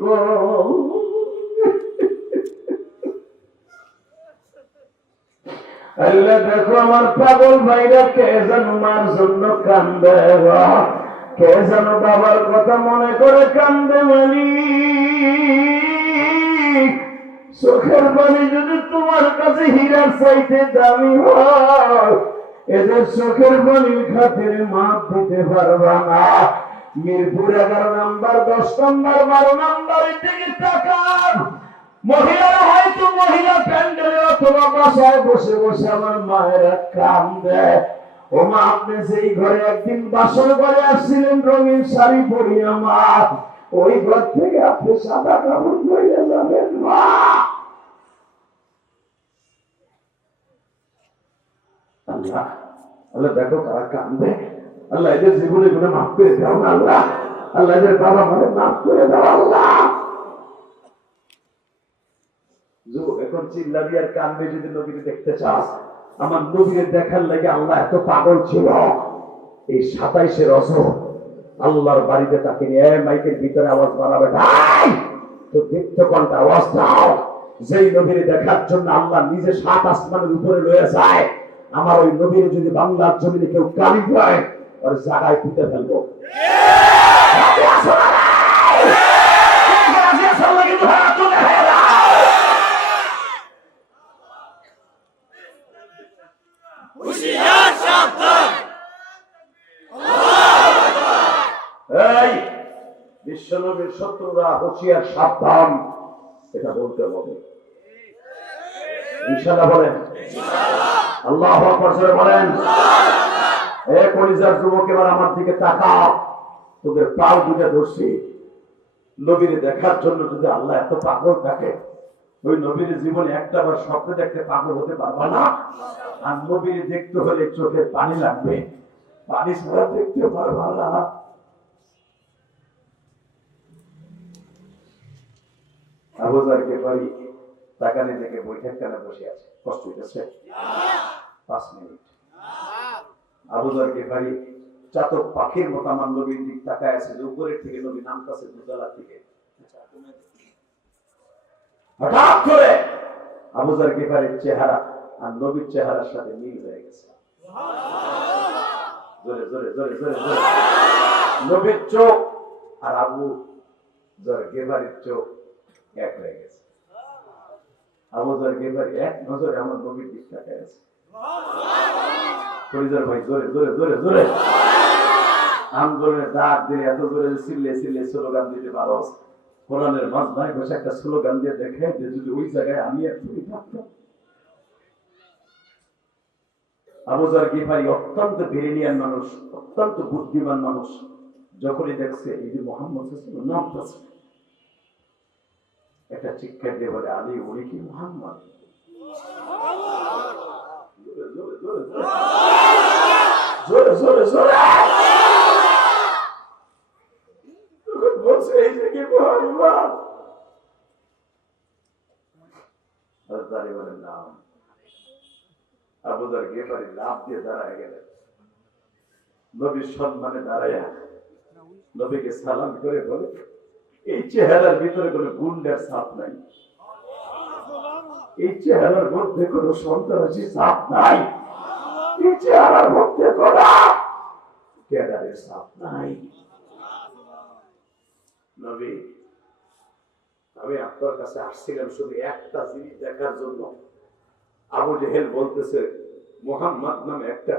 কম। আল্লাহ দেখো আমার পাগল ভাইরা কে যেন মার জন্য কান্দে, কে যেন বাবার কথা মনে করে কান্দে। মালিক চোখের পানি যদি তোমার কাছে হীরার চাইতে দামি হয়, এদের চোখের পানির খাতিরে মাপ দিতে পারবা না। মিরপুর 11 নম্বর 10 নম্বর 12 নম্বরের দিকে তাকান, মহিলারা হয়তো মহিলা প্যান্ডেলে অথবা বাসায় বসে বসে আমার মায়েরা কান্দে। ও মা, আপনি যেই ঘরে একদিন বাসর ঘরে আসছিলেন রঙিন শাড়ি পরিয়া মা, ওই ঘর থেকে আপনি সাদা কাপড় পরে যাবেন মা। আল্লাহ, আল্লাহ দেখো তারা কান্দে। আল্লাহ এদের জীবনে গুলো মাফ করে দাও না আল্লাহ। আল্লাহ এদের বাবা মারে মাফ করে দাও আল্লাহ। এখন চিল্লা দিয়ে আর কান্দে যদি নবীকে দেখতে চাস, আমার নবীকে দেখার লাগে আল্লাহ এত পাগল ছিল। এই 27 রজব আল্লাহর বাড়িতে তাকে নিয়ে মাইকের ভিতরে আওয়াজ বাড়াবে, ভাই তো দীপ্ত কণ্ঠে আওয়াজ দাও। যেই নবীর দেখার জন্য আল্লাহ নিজে 7 আসমানের উপরে রয়ে যায়, আমার ওই নবীর যদি বাংলার জমিনে কেউ গালি দেয় ওর জায়গায় পুঁতে ফেলবো। বিশ্বনবীর শত্রুরা হুঁশিয়ার, সাবধান, এটা বলতে হবে। ইনশাআল্লাহ বলেন, আল্লাহু আকবার জোরে বলেন। এ কলিজার যুবক, এবার আমার দিকে তাকাও। তোদের পাও দুটো ধরছি। নবীর দেখার জন্য যদি আল্লাহ এত পাগল থাকে, ওই নবীর জীবনে একটা বার স্বপ্ন দেখতে পাগল হতে পারবা না। আর নবীর দেখতে হলে চোখে পানি লাগবে, পানি ছাড়া দেখতে পারবা না। আবু যার গিফারি তাকানে দেখে বৈঠকখানে বসে আছে, কষ্ট হইতেছে 5 মিনিট। আবু যার গিফারি চাতক পাখির মতো আমার নবীর দিক তাকায় আছে, যে উপরের থেকে নবী নামতেছে দোতলা থেকে। হঠাৎ করে আবু যার গিফারির চেহারা আর নবীর চেহারার সাথে মিল হয়ে গেছে। জোরে জোরে জোরে জোরে জোরে। নবীর চোখ আর আবু যার গিফারির চোখ এক হয়ে গেছে। আবু যার গিফারি এক নজরে আমার নবীর দিক তাকায় আছে। পরিজন ভাই জোরে জোরে জোরে জোরে আন্দোলনের ডাক দিয়ে এত জোরে চিল্লে চিল্লে স্লোগান দিতে পারো। কোরআনের মাঝখানে বসে একটা স্লোগান দিয়ে দেখে যে যদি ওই জায়গায় আমি আর তুমি থাকতাম। আবু যার গিফারি অত্যন্ত ব্রিলিয়ান্ট মানুষ, অত্যন্ত বুদ্ধিমান মানুষ। যখনই দেখছে এই যে মুহাম্মদ নামতেছে, একটা চিৎকার দিয়ে বলে, আলী উনি কি মুহাম্মদ? জোরে জোরে জোরে বলছে, এই যে কি মুহাম্মদ? বলেন নাম। আবু যার গিফারি লাফ দিয়ে দাঁড়ায় গেলেন, নবীর সম্মানে দাঁড়ায় নবীকে সালাম করে বলে, এই চেহারার ভিতরে কোনো গুন্ডার ছাপ নাই, এই চেহারার মধ্যে কোনো সন্ত্রাসী ছাপ নাই, এই চেহারার মধ্যে কোনো ক্যাডারের ছাপ নাই। নবী, আমি আপনার কাছে আসছিলাম শুধু একটা জিনিস দেখার জন্য। আবু জেহেল বলতেছে, মুহাম্মদ নামে একটা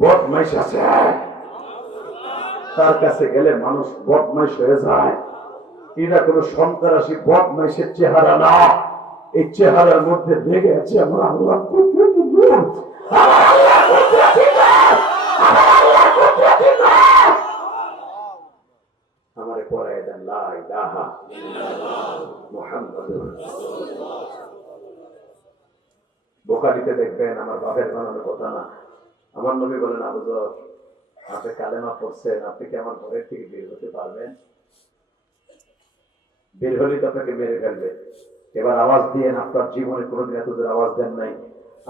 বদমাইশ আছে, তার কাছে গেলে মানুষ বদমাইশ হয়ে যায়। এটা কোন সন্ত্রাসী বদমাইশের চেহারা না, এই চেহারার মধ্যে লেগে আছে আমার আল্লাহ কুদরত। আমারে পড়ায় দেন লা ইলাহা ইল্লাল্লাহ মুহাম্মাদুর রাসূলুল্লাহ। বুখারীতে দেখবেন, আমার বাপের বানানো কথা না, আমার নবী বলেন, আবু যর আপনি কালেমা পড়ছেন, আপনি কি আমার ঘরের থেকে বের হতে পারবেন? বের হলে তো আপনাকে মেরে ফেলবে। এবার আওয়াজ দিয়েন, আপনার জীবনে কোনোদিন এত জোর আওয়াজ দেন নাই।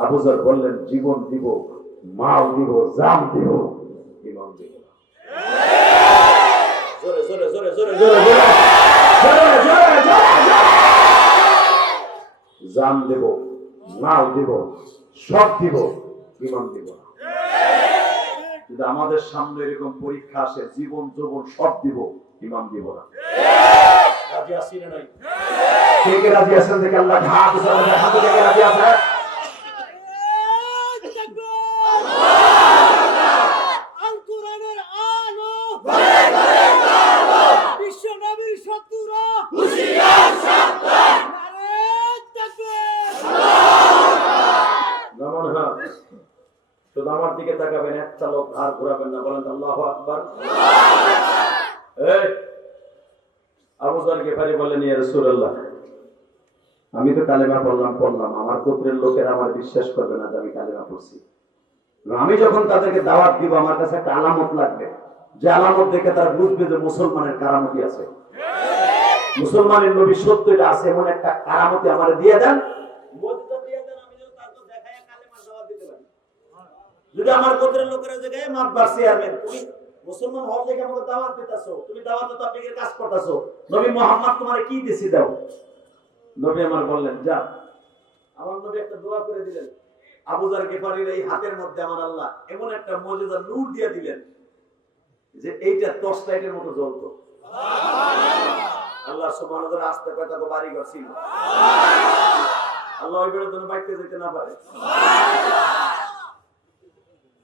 আবু যর বললেন, জীবন দিব, মাল দিব, জান দিব, ইমান দিব না। জোরে জোরে জোরে জোরে জোরে জোরে জোরে জোরে, জান দেব, মাল দিব, সব দিব, ইমান দিব না। যদি আমাদের সামনে এরকম পরীক্ষা আসে, জীবন যৌবন সব দিব, ইমান দিব না। রাজি আছি না নাই? কে কে রাজি আছেন দেখে আল্লাহ হাত উঠান, হাতে কে রাজি আছে? আল কোরআনের আলো ঘরে ঘরে আলো, বিশ্ব নবীর শত্রুরা হুঁশিয়ার সাবধান, নারে ঘোরাবেন না, বলেন আল্লাহু আকবার। এই আবু যর গিফারি বলেন, ইয়া রাসূলুল্লাহ, আমি তো কালেমা পড়লাম, আমার গোত্রের লোকেরা আমার বিশ্বাস করবে না যে আমি কালেমা পড়ছি। আমি যখন তাদেরকে দাওয়াত দিব, আমার কাছে একটা আলামত লাগবে, যে আলামত দেখে তারা বুঝবে যে মুসলমানের কারামতি আছে, মুসলমানের নবী সত্য এটা আছে, এমন একটা কারামতি আমার দিয়ে দেন, মুজিজা দিয়ে দেন, আমি যেন তারপর দেখায় কালেমার দাওয়াত দিতে পারি। যদি আমার গোত্রের লোকেরা জায়গায় মাতবার চেয়ারম্যান, তুমি মুসলমান হল দেখে আমাকে দাওয়াত দিতেছো, তুমি দাওয়াতে তাবলীগের কাজ করতেছো, নবী মুহাম্মদ তোমারে কি দিছি দাও। নবী আমার বললেন, যা। আমার নবী একটা দোয়া করে দিলেন, আবু যর গিফারির এই হাতের মধ্যে আমার আল্লাহ এমন একটা মুজিজা নূর দিয়ে দিলেন যে এইটা টর্চ লাইটের মতো জ্বলতো। আল্লাহ সুবহানাহু ওয়া তাআলা আস্তে কথা কো বাড়ি করছিল, আল্লাহ ওই বেড়ে যেন বাইতে যেতে না পারে।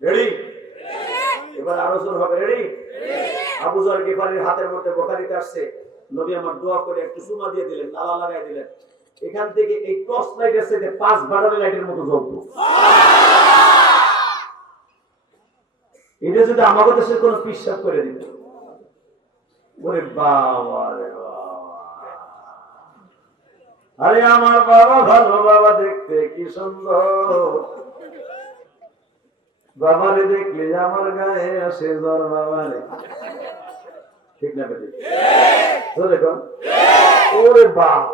রেডি? এবার আরো জোর হবে। রেডি? আবু যর গিফারির হাতের মধ্যে বুখারীতে আসছে, নবী আমার দোয়া করে একটু সুমা দিয়ে দিলেন, নালা লাগাই দিলেন, এখান থেকে এই টর্চ লাইটের সাথে 5 বাটারি লাইটের মতো জ্বলতো। এটা যদি আমাদের দেশে কোনো পিসাব করে দিত, ওরে বাবা রে বাবা, আরে আমার বাবা ভালো, বাবা দেখতে কি সুন্দর, বাবারে দেখলে আমার গায়ে আসে জ্বর, বাবারে। ঠিক না বেটি? দেখো, ওরে বাপ,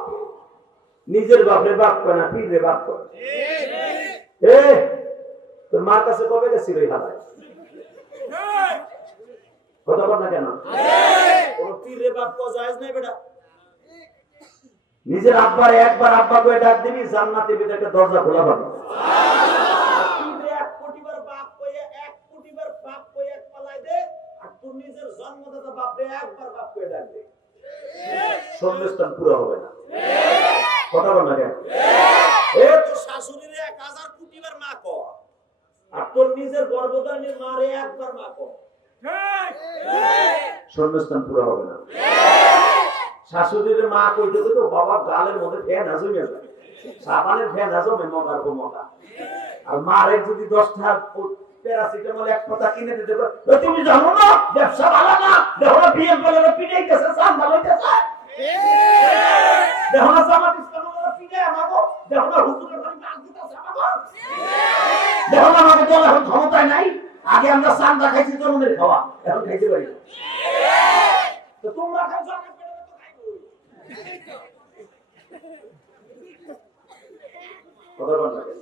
নিজের বাপরে বাপ করে না, পীরে বাপ করে। তোর মার কাছে কবে গেছিল এই হালায়? কথা বল না কেন? কোন পীরে বাপ কো জায়েজ নাই বেটা। নিজের আব্বার একবার আব্বা কয়ে ডাক দিবি, জান্নাতের ভিতরে একটা দরজা খোলা পাবি। পীরে 1 কোটি বার বাপ কয়ে 1 কোটি বার বাপ কয়ে এক পালাই দে, আর তুই নিজের জন্মদাতা বাপরে একবার বাপ কয়ে ডাক দে, সন্দেশটা পুরো হবে না। কথা বল না কেন? তোর শাশুড়িরে 1000 কোটি বার মা কো, আর তোর নিজের গর্ভধারিণীর মারে একবার মা কো, সন্ন্যাস্থান পুরো হবে না। শাশুড়ির মা কইতে তো বাবা গালের মধ্যে ফ্যান জমে যায়, সাবানের ফ্যান জমে মগার পর মগা। আর মারে যদি 10টা প্যারাসিটামল এক পাতা কিনে দিতে পারে, তুমি জানো না ব্যবসা ভালো না, দেখো না বিয়ে বলে পিটাইতেছে, সান ভালো হইতেছে, দেখো না জামাত ইসলামের পিটাই আমাগো, দেখো না হুজুরের বাড়ি কাজ দিতেছে আমাগো, দেখো না আমাদের দল এখন ক্ষমতায় নাই, আগে আমরা সান্দা খাইছি জন্মের খাওয়া, এখন খাইতে পারি না। তো তোমরা খাইছো, আমি পেটে তো খাইবো। কথা বল না কেন?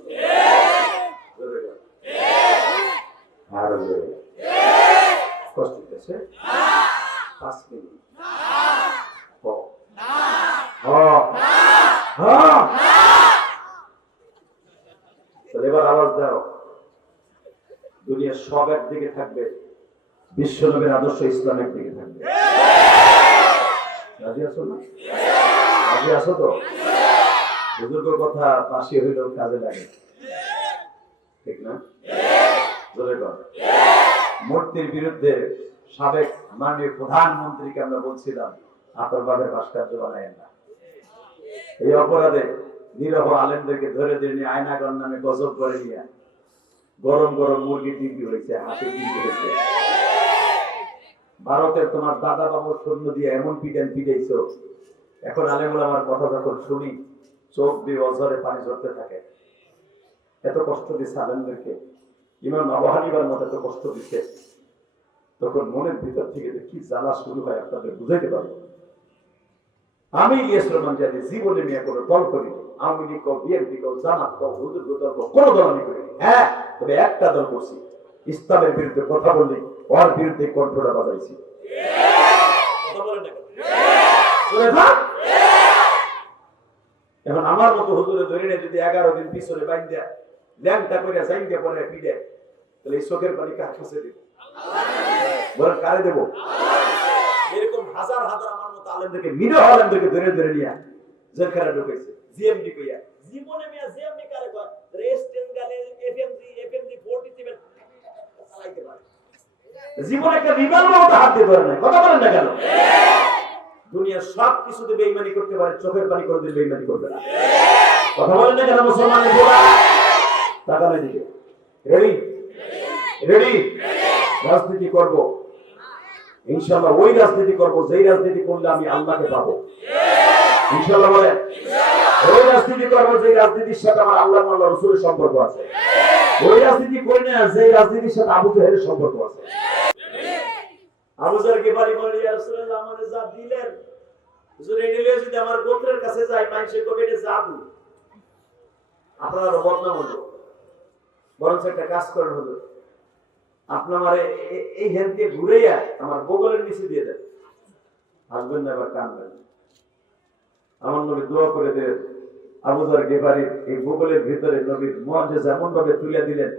আর কষ্ট হচ্ছে 5 মিনিট। এবার আওয়াজ দাও, দুনিয়ার সব একদিকে থাকবে, বিশ্ব নবীর আদর্শ ইসলাম একদিকে থাকবে। রাজি আছো না? রাজি আছো তো? বুজুর্গের কথা পাশে হইলেও কাজে লাগে, ঠিক না? জোরে কর। মূর্তির বিরুদ্ধে সাবেক মাননীয় প্রধানমন্ত্রীকে আমরা বলছিলাম, আপনার বাবার ভাস্কর্য বানায়েন না। এই অপরাধে নিরহ আলেমদেরকে ধরে ধরে নিয়ে আয়নাগর নামে গজব করে নিয়ে গরম গরম মুরগি ডিম হয়েছে, হাঁসের ডিম হয়েছে। ভারতের তোমার দাদা বাবুর সৈন্য দিয়ে এমন পিটাইছ, এখন আলেমুল আমার কথা যখন শুনি চোখ দিয়ে অজরে পানি ঝরতে থাকে। এত কষ্ট দিচ্ছে আলেমদেরকে, ইমাম আবু হানিফার মতো এত কষ্ট দিচ্ছে, তখন মনের ভিতর থেকে যে কি জ্বালা শুরু হয় আপনাদের বুঝাইতে পারবো। আমি ইলিয়াস রহমান জানি জীবনে নিয়ে কোনো দল করি, আওয়ামী লীগ কও, বিএনপি কও, জামাত কও, হুজুর দল কও, কোনো দল আমি করিনি। হ্যাঁ, তবে একটা দল করছি, ইসলামের বিরুদ্ধে কথা বললি ওর বিরুদ্ধে কণ্ঠটা বাজাইছি। এখন আমার মতো হুজুরে ধরে নিয়ে যদি 11 দিন পিছনে বাইন্দা ল্যাংটা করে জাইঙ্গা পরে পিডে, তাহলে এই চোখের পানি কার কাছে দেব? বলেন কারে দেব? এরকম হাজার হাজার আমার মতো আলেমদেরকে, মিডিয়া আলেমদেরকে ধরে ধরে নিয়ে জেলখানা ঢুকাইছে, জিএমডি কইয়া। জীবনে মিয়া জিএমডি কারে কয়? রেস্টেন গালে এফএমজি 47 চালাইতে পারে। জীবনে একটা রিভলভার মতো হাত দিয়ে ধরে নাই। কথা বলেন না কেন? দুনিয়ার সব কিছুতে বেঈমানি করতে পারে, চোখের পানি করে দিলে বেঈমানি করবে না। কথা বলেন না কেন মুসলমানের গোড়া? তাকালে দিকে। রেডি? রেডি? রাজনীতি করব, ইনশাআল্লাহ ওই রাজনীতি করব যেই রাজনীতি করলে আমি আল্লাহকে পাবো। ইনশাআল্লাহ বলেন। ওই রাজনীতি করব যে রাজনীতির সাথে আমার আল্লাহ আল্লাহ রাসূলের সম্পর্ক আছে। ওই রাজনীতি করি না যে রাজনীতির সাথে আবু জাহেলের সম্পর্ক আছে। আবু জাহেল গিফারি বলে, ইয়া রাসূলুল্লাহ, আমারে যা দিলেন হুজুর, এই দিলে যদি আমার গোত্রের কাছে যাই মানুষে কবে এটা জাদু, আপনার বদনাম হলো। বরং একটা কাজ করেন হুজুর, আপনি আমারে এই হ্যান্ড দিয়ে ঘুরাইয়া আমার বগলের নিচে দিয়ে দেন, হাসবেন না এবার কানবেন। আমার নবী দোয়া করে দিলেন, আবু জাহেল গিফারি এই বগলের ভিতরে নবীর মুআজিজা এমন ভাবে তুলে দিলেন,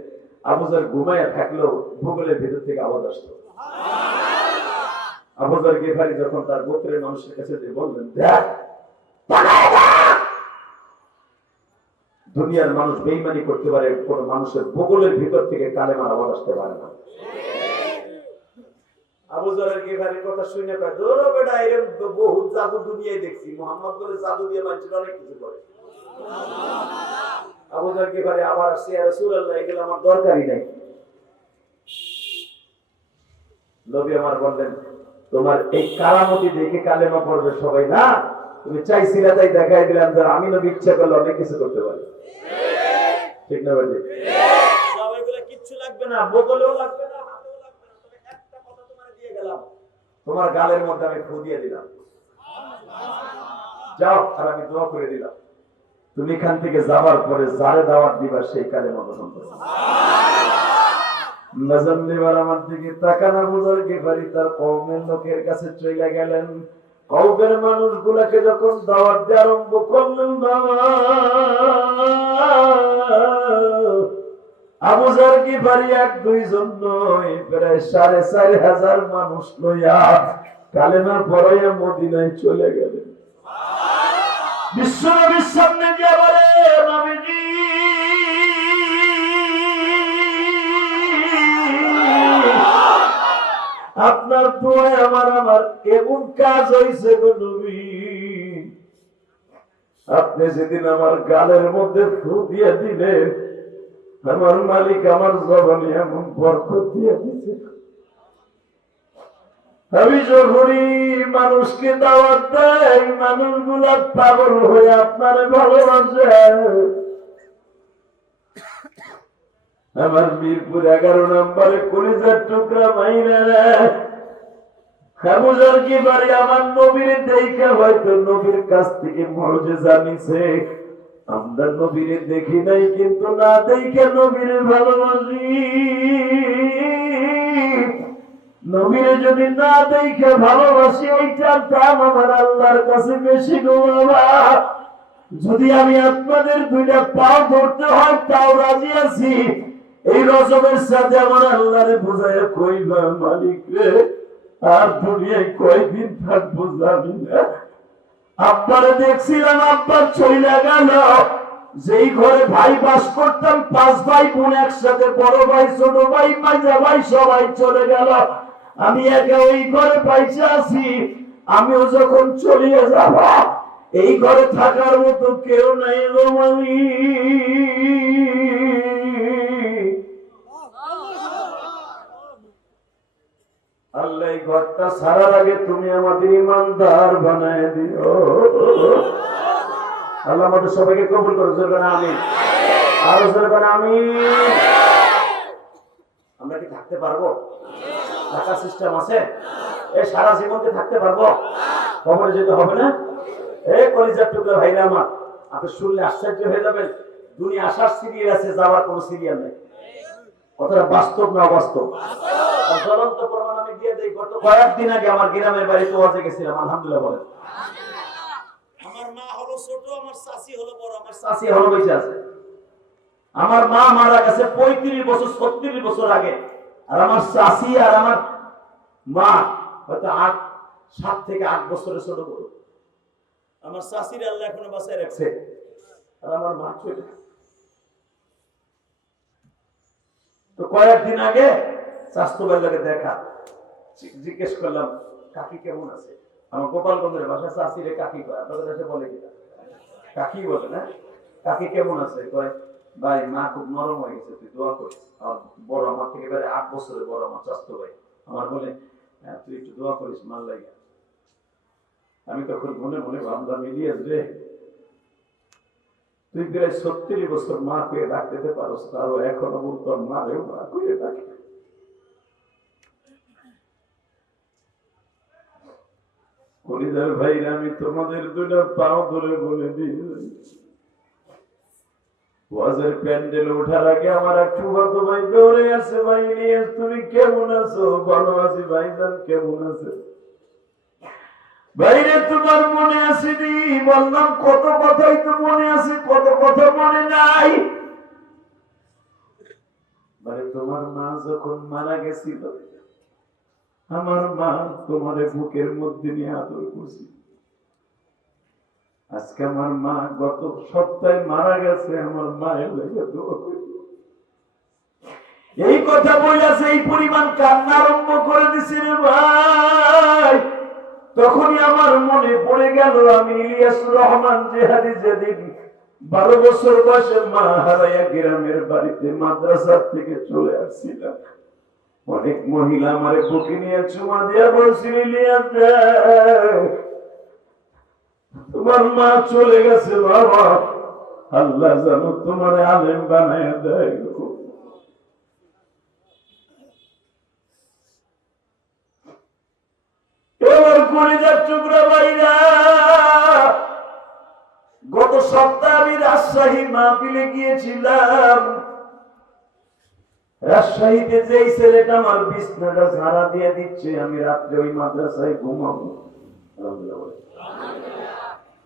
আবু জাহেল ঘুমায়া থাকলেও বগলের ভিতর থেকে আওয়াজ আসতো। আবু জাহেল গিফারি যখন তার গোত্রের মানুষের কাছে বললেন, দেখ দুনিয়ার মানুষ বেঈমানি করতে পারে, কোন মানুষের বগলের ভিতর থেকে কালেমার আওয়াজ আসতে পারে না। আবু জাহেল গিফারির কথা শুনে কয়, দৌড় বেটা, এরকম বহুত জাদু দুনিয়ায় দেখছি, মুহাম্মদ বলে জাদু দিয়ে মানুষের অনেক কিছু করে। আবু জাহেল গিফারি আবার আসছে, ইয়া রাসূলুল্লাহ, এগুলো আমার দরকারই নাই। নবী আমার বললেন, তোমার এই কারামতি দেখে কালেমা পড়বে সবাই না, তুমি চাইছিলে তাই দেখাই দিলাম যে আমি নবী ইচ্ছা করলে অনেক কিছু করতে পারি। ঠিক না ভাই? সবাইগুলো কিচ্ছু লাগবে না, বগলেও লাগবে না, হাতেও লাগবে না, তবে একটা কথা তোমারে দিয়ে গেলাম, তোমার গালের মধ্যে আমি ফু দিয়ে দিলাম, যাও, আর আমি দোয়া করে দিলাম, তুমি এখান থেকে যাবার পরে যারে দাওয়াত দিবা সেই কালেমা গ্রহণ করবে। নজরনিবার আমার দিকে তাকানা, আবু জাহেল গিফারি তার কওমের লোকের কাছে চলে গেলেন। কওমের মানুষগুলোকে যখন দাওয়াত দেওয়া আরম্ভ করলেন, বাবা আবু জাহেল গিফারি এক দুইজন নয়, প্রায় ৪,৫০০ মানুষ লইয়া কালেমা পড়াইয়া মদিনায় চলে গেলেন। বিশ্বনবীর সামনে গিয়ে বলে, নবীজি আপনার দোয়ায় আমার এমন কাজ হয়েছে গো নবী, আপনি যেদিন আমার গালের মধ্যে ফু দিয়ে দিলেন, আমার মালিক আমার জবানে এমন বরকত দিয়ে দিয়েছে, আমি যখনই মানুষকে দাওয়াত দেই মানুষগুলা পাগল হয়ে আপনারে ভালোবাসে। আমার মিরপুর 11 নম্বরে কলিজার টুকরা মাইরা আবু জাহেল গিফারি আমার নবীর দেখে হয়তো নবীর কাছ থেকে মুজিজা নিছে। আমরা নবীর দেখি নাই, কিন্তু না দেখে নবীর ভালোবাসি। নবীর যদি না দেখে ভালোবাসি, ওইটার দাম আমার আল্লাহর কাছে বেশি গো বাবা। যদি আমি আপনাদের দুইটা পাও ধরতে হয় তাও রাজি আছি। এই রজবের সাথে আমার আল্লাহরে বুঝায় কইবা, মালিক রে আর দুনিয়ায় কয়দিন থাকবো জানি না। আব্বারে দেখছিলাম, আব্বার চইলা গেল, যেই ঘরে ভাই বাস করতাম, 5 ভাই বোন একসাথে, বড় ভাই ছোট ভাই মাঝা ভাই সবাই চলে গেল, আমি একা ওই ঘরে পাইছে আছি। আমিও যখন চলিয়ে যাব, এই ঘরে থাকার মতো কেউ নাই গো মালিক। আল্লাহ এই ঘরটা ছাড়ার আগে তুমি আমাদের ইমানদার বানায় দিও। আল্লাহ আমাদের সবাইকে কবুল করো, জোরে আমিন। আর জোরে আমিন। আমরা কি থাকতে পারবো? থাকার সিস্টেম আছে? এই সারা জীবনকে থাকতে পারবো? কবরে যেতে হবে না? এই কলিজার টুকরা ভাইরা আমার, আপনি শুনলে আশ্চর্য হয়ে যাবেন, দুনিয়া আসার সিরিয়াল আছে, যাওয়ার কোনো সিরিয়াল নেই। কথাটা বাস্তব না অবাস্তব? জ্বলন্ত প্রমাণ আমি দিয়ে দেই। গত কয়েকদিন আগে আমার গ্রামের বাড়িতে ওয়াজে গেছিলাম, আলহামদুলিল্লাহ বলেন। আমার মা হলো ছোট, আমার চাচি হলো বড়, আমার চাচি হলো বেঁচে আছে। আমার মা মারা গেছে 35 বছর 36 বছর আগে, আর আমার চাচি আর আমার মা হয়তো 7 থেকে 8 বছরের ছোট বড়। আমার চাচির আল্লাহ এখনো বাঁচায় রাখছে, আর আমার মা চলে। তো কয়েকদিন আগে স্বাস্থ্য বাজারে দেখা, জিজ্ঞেস করলাম কাকি কেমন আছে। আমার গোপালগঞ্জের ভাষা চাচিরে কাকি কয়, আপনাদের দেশে বলে কিনা কাকি বলে না? কাকি কেমন আছে? কয় ভাই মা খুব নরম হয়ে গেছে, তুই দোয়া করিস। আর বড় আমার থেকে এবারে 8 বছরের বড় আমার চাস্তো ভাই আমার বলে, তুই একটু দোয়া করিস মার লাগে। আমি তখন মনে মনে ভাবলাম, ইলিয়াস রে, তুই প্রায় 70 বছর মা কে ডাকতে পারস, তারও এখনো বলতো মা রে মা কইয়ে ডাকে। কলিজার ভাইরা, আমি তোমাদের দুইটা পাও ধরে বলে দিই, ওয়াজের প্যান্ডেল ওঠার আগে আমার এক ফুফাতো ভাই দৌড়ে আসে, ভাই ইলিয়াস তুমি কেমন আছো? ভালো আছি ভাইজান, কেমন আছে? ভাইরে তোমার মনে আসেনি? বললাম কত কথাই তো মনে আছে, কত কথা মনে নাই। ভাই তোমার মা যখন মারা গেছিল, আমার মা তোমার বুকের মধ্যে নিয়ে আদর করছি। আজকে আমার মা গত সপ্তাহে মারা গেছে, আমার মায়ের লেগে দোয়া করি। এই কথা বলেছে, এই পরিমাণ কান্না আরম্ভ করে দিছে রে ভাই। তখনই আমার মনে পড়ে গেল, আমি ইলিয়াসুর রহমান জেহাদি যেদিন 12 বছর বয়সে মা হারাইয়া গ্রামের বাড়িতে মাদ্রাসা থেকে চলে আসছিলাম, অনেক মহিলা আমারে বুকে নিয়ে চুমা দিয়া বলছিল, ইলিয়াস তোমার মা চলে গেছে বাবা, আল্লাহ জানো তোমার আলেম বানায় দেয়। এবার কলিজার টুকরা ভাইরা, গত সপ্তাহে আমি রাজশাহী মাহফিলে গিয়েছিলাম। রাজশাহীতে যে ছেলেটা আমার বিছনাটা ঝাড়া দিয়ে দিচ্ছে, আমি রাত্রে ওই মাদ্রাসায় ঘুমাবো।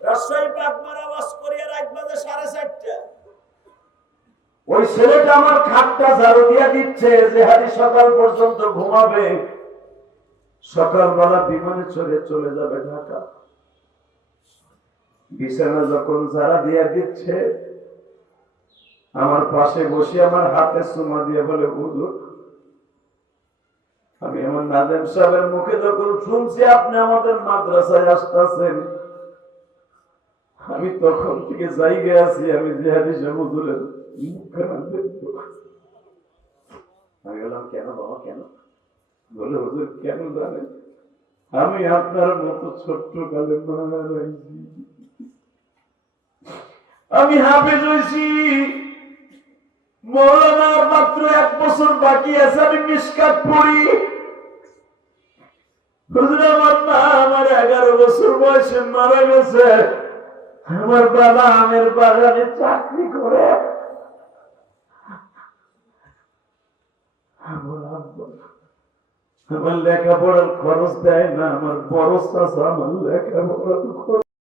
রাজশাহী পাকমারা ওয়াজ করিয়া রাত বাজে 4:30। ওই ছেলেটা আমার খাটটা ঝাড়ু দিয়ে দিচ্ছে, যে হারি সকাল পর্যন্ত ঘুমাবে, সকালবেলা বিমানে চড়ে চলে যাবে ঢাকা। বিছানা যখন ঝাড়া দিয়ে দিচ্ছে, আমার পাশে বসে আমার হাতে চুমা দিয়ে বলে, হুজুর আমি আমার নাজেম সাহেবের মুখে যখন শুনছি আপনি আমাদের মাদ্রাসায় আসতেছেন, আমি তখন থেকে জায়গায় আছি, আমি জিহাদি সাহেব হুজুরের মুখখানা দেখবো। আমি বললাম, কেন বাবা কেন? বলে, হুজুর কেন জানেন, আমি আপনার মতো ছোট্ট কালে মারা হয়েছি, আমি হাফেজ হয়েছি, মৌলানার মাত্র 1 বছর বাকি আছে, আমি মিশকাত পড়ি। হুজুর আমার মা আমার 11 বছর বয়সে মারা গেছে, আমার বাবা আমের বাগানে চাকরি করে, আমার লেখাপড়ার খরচ দেয় না, আমার বড় চাচা আমার লেখাপড়ার খরচ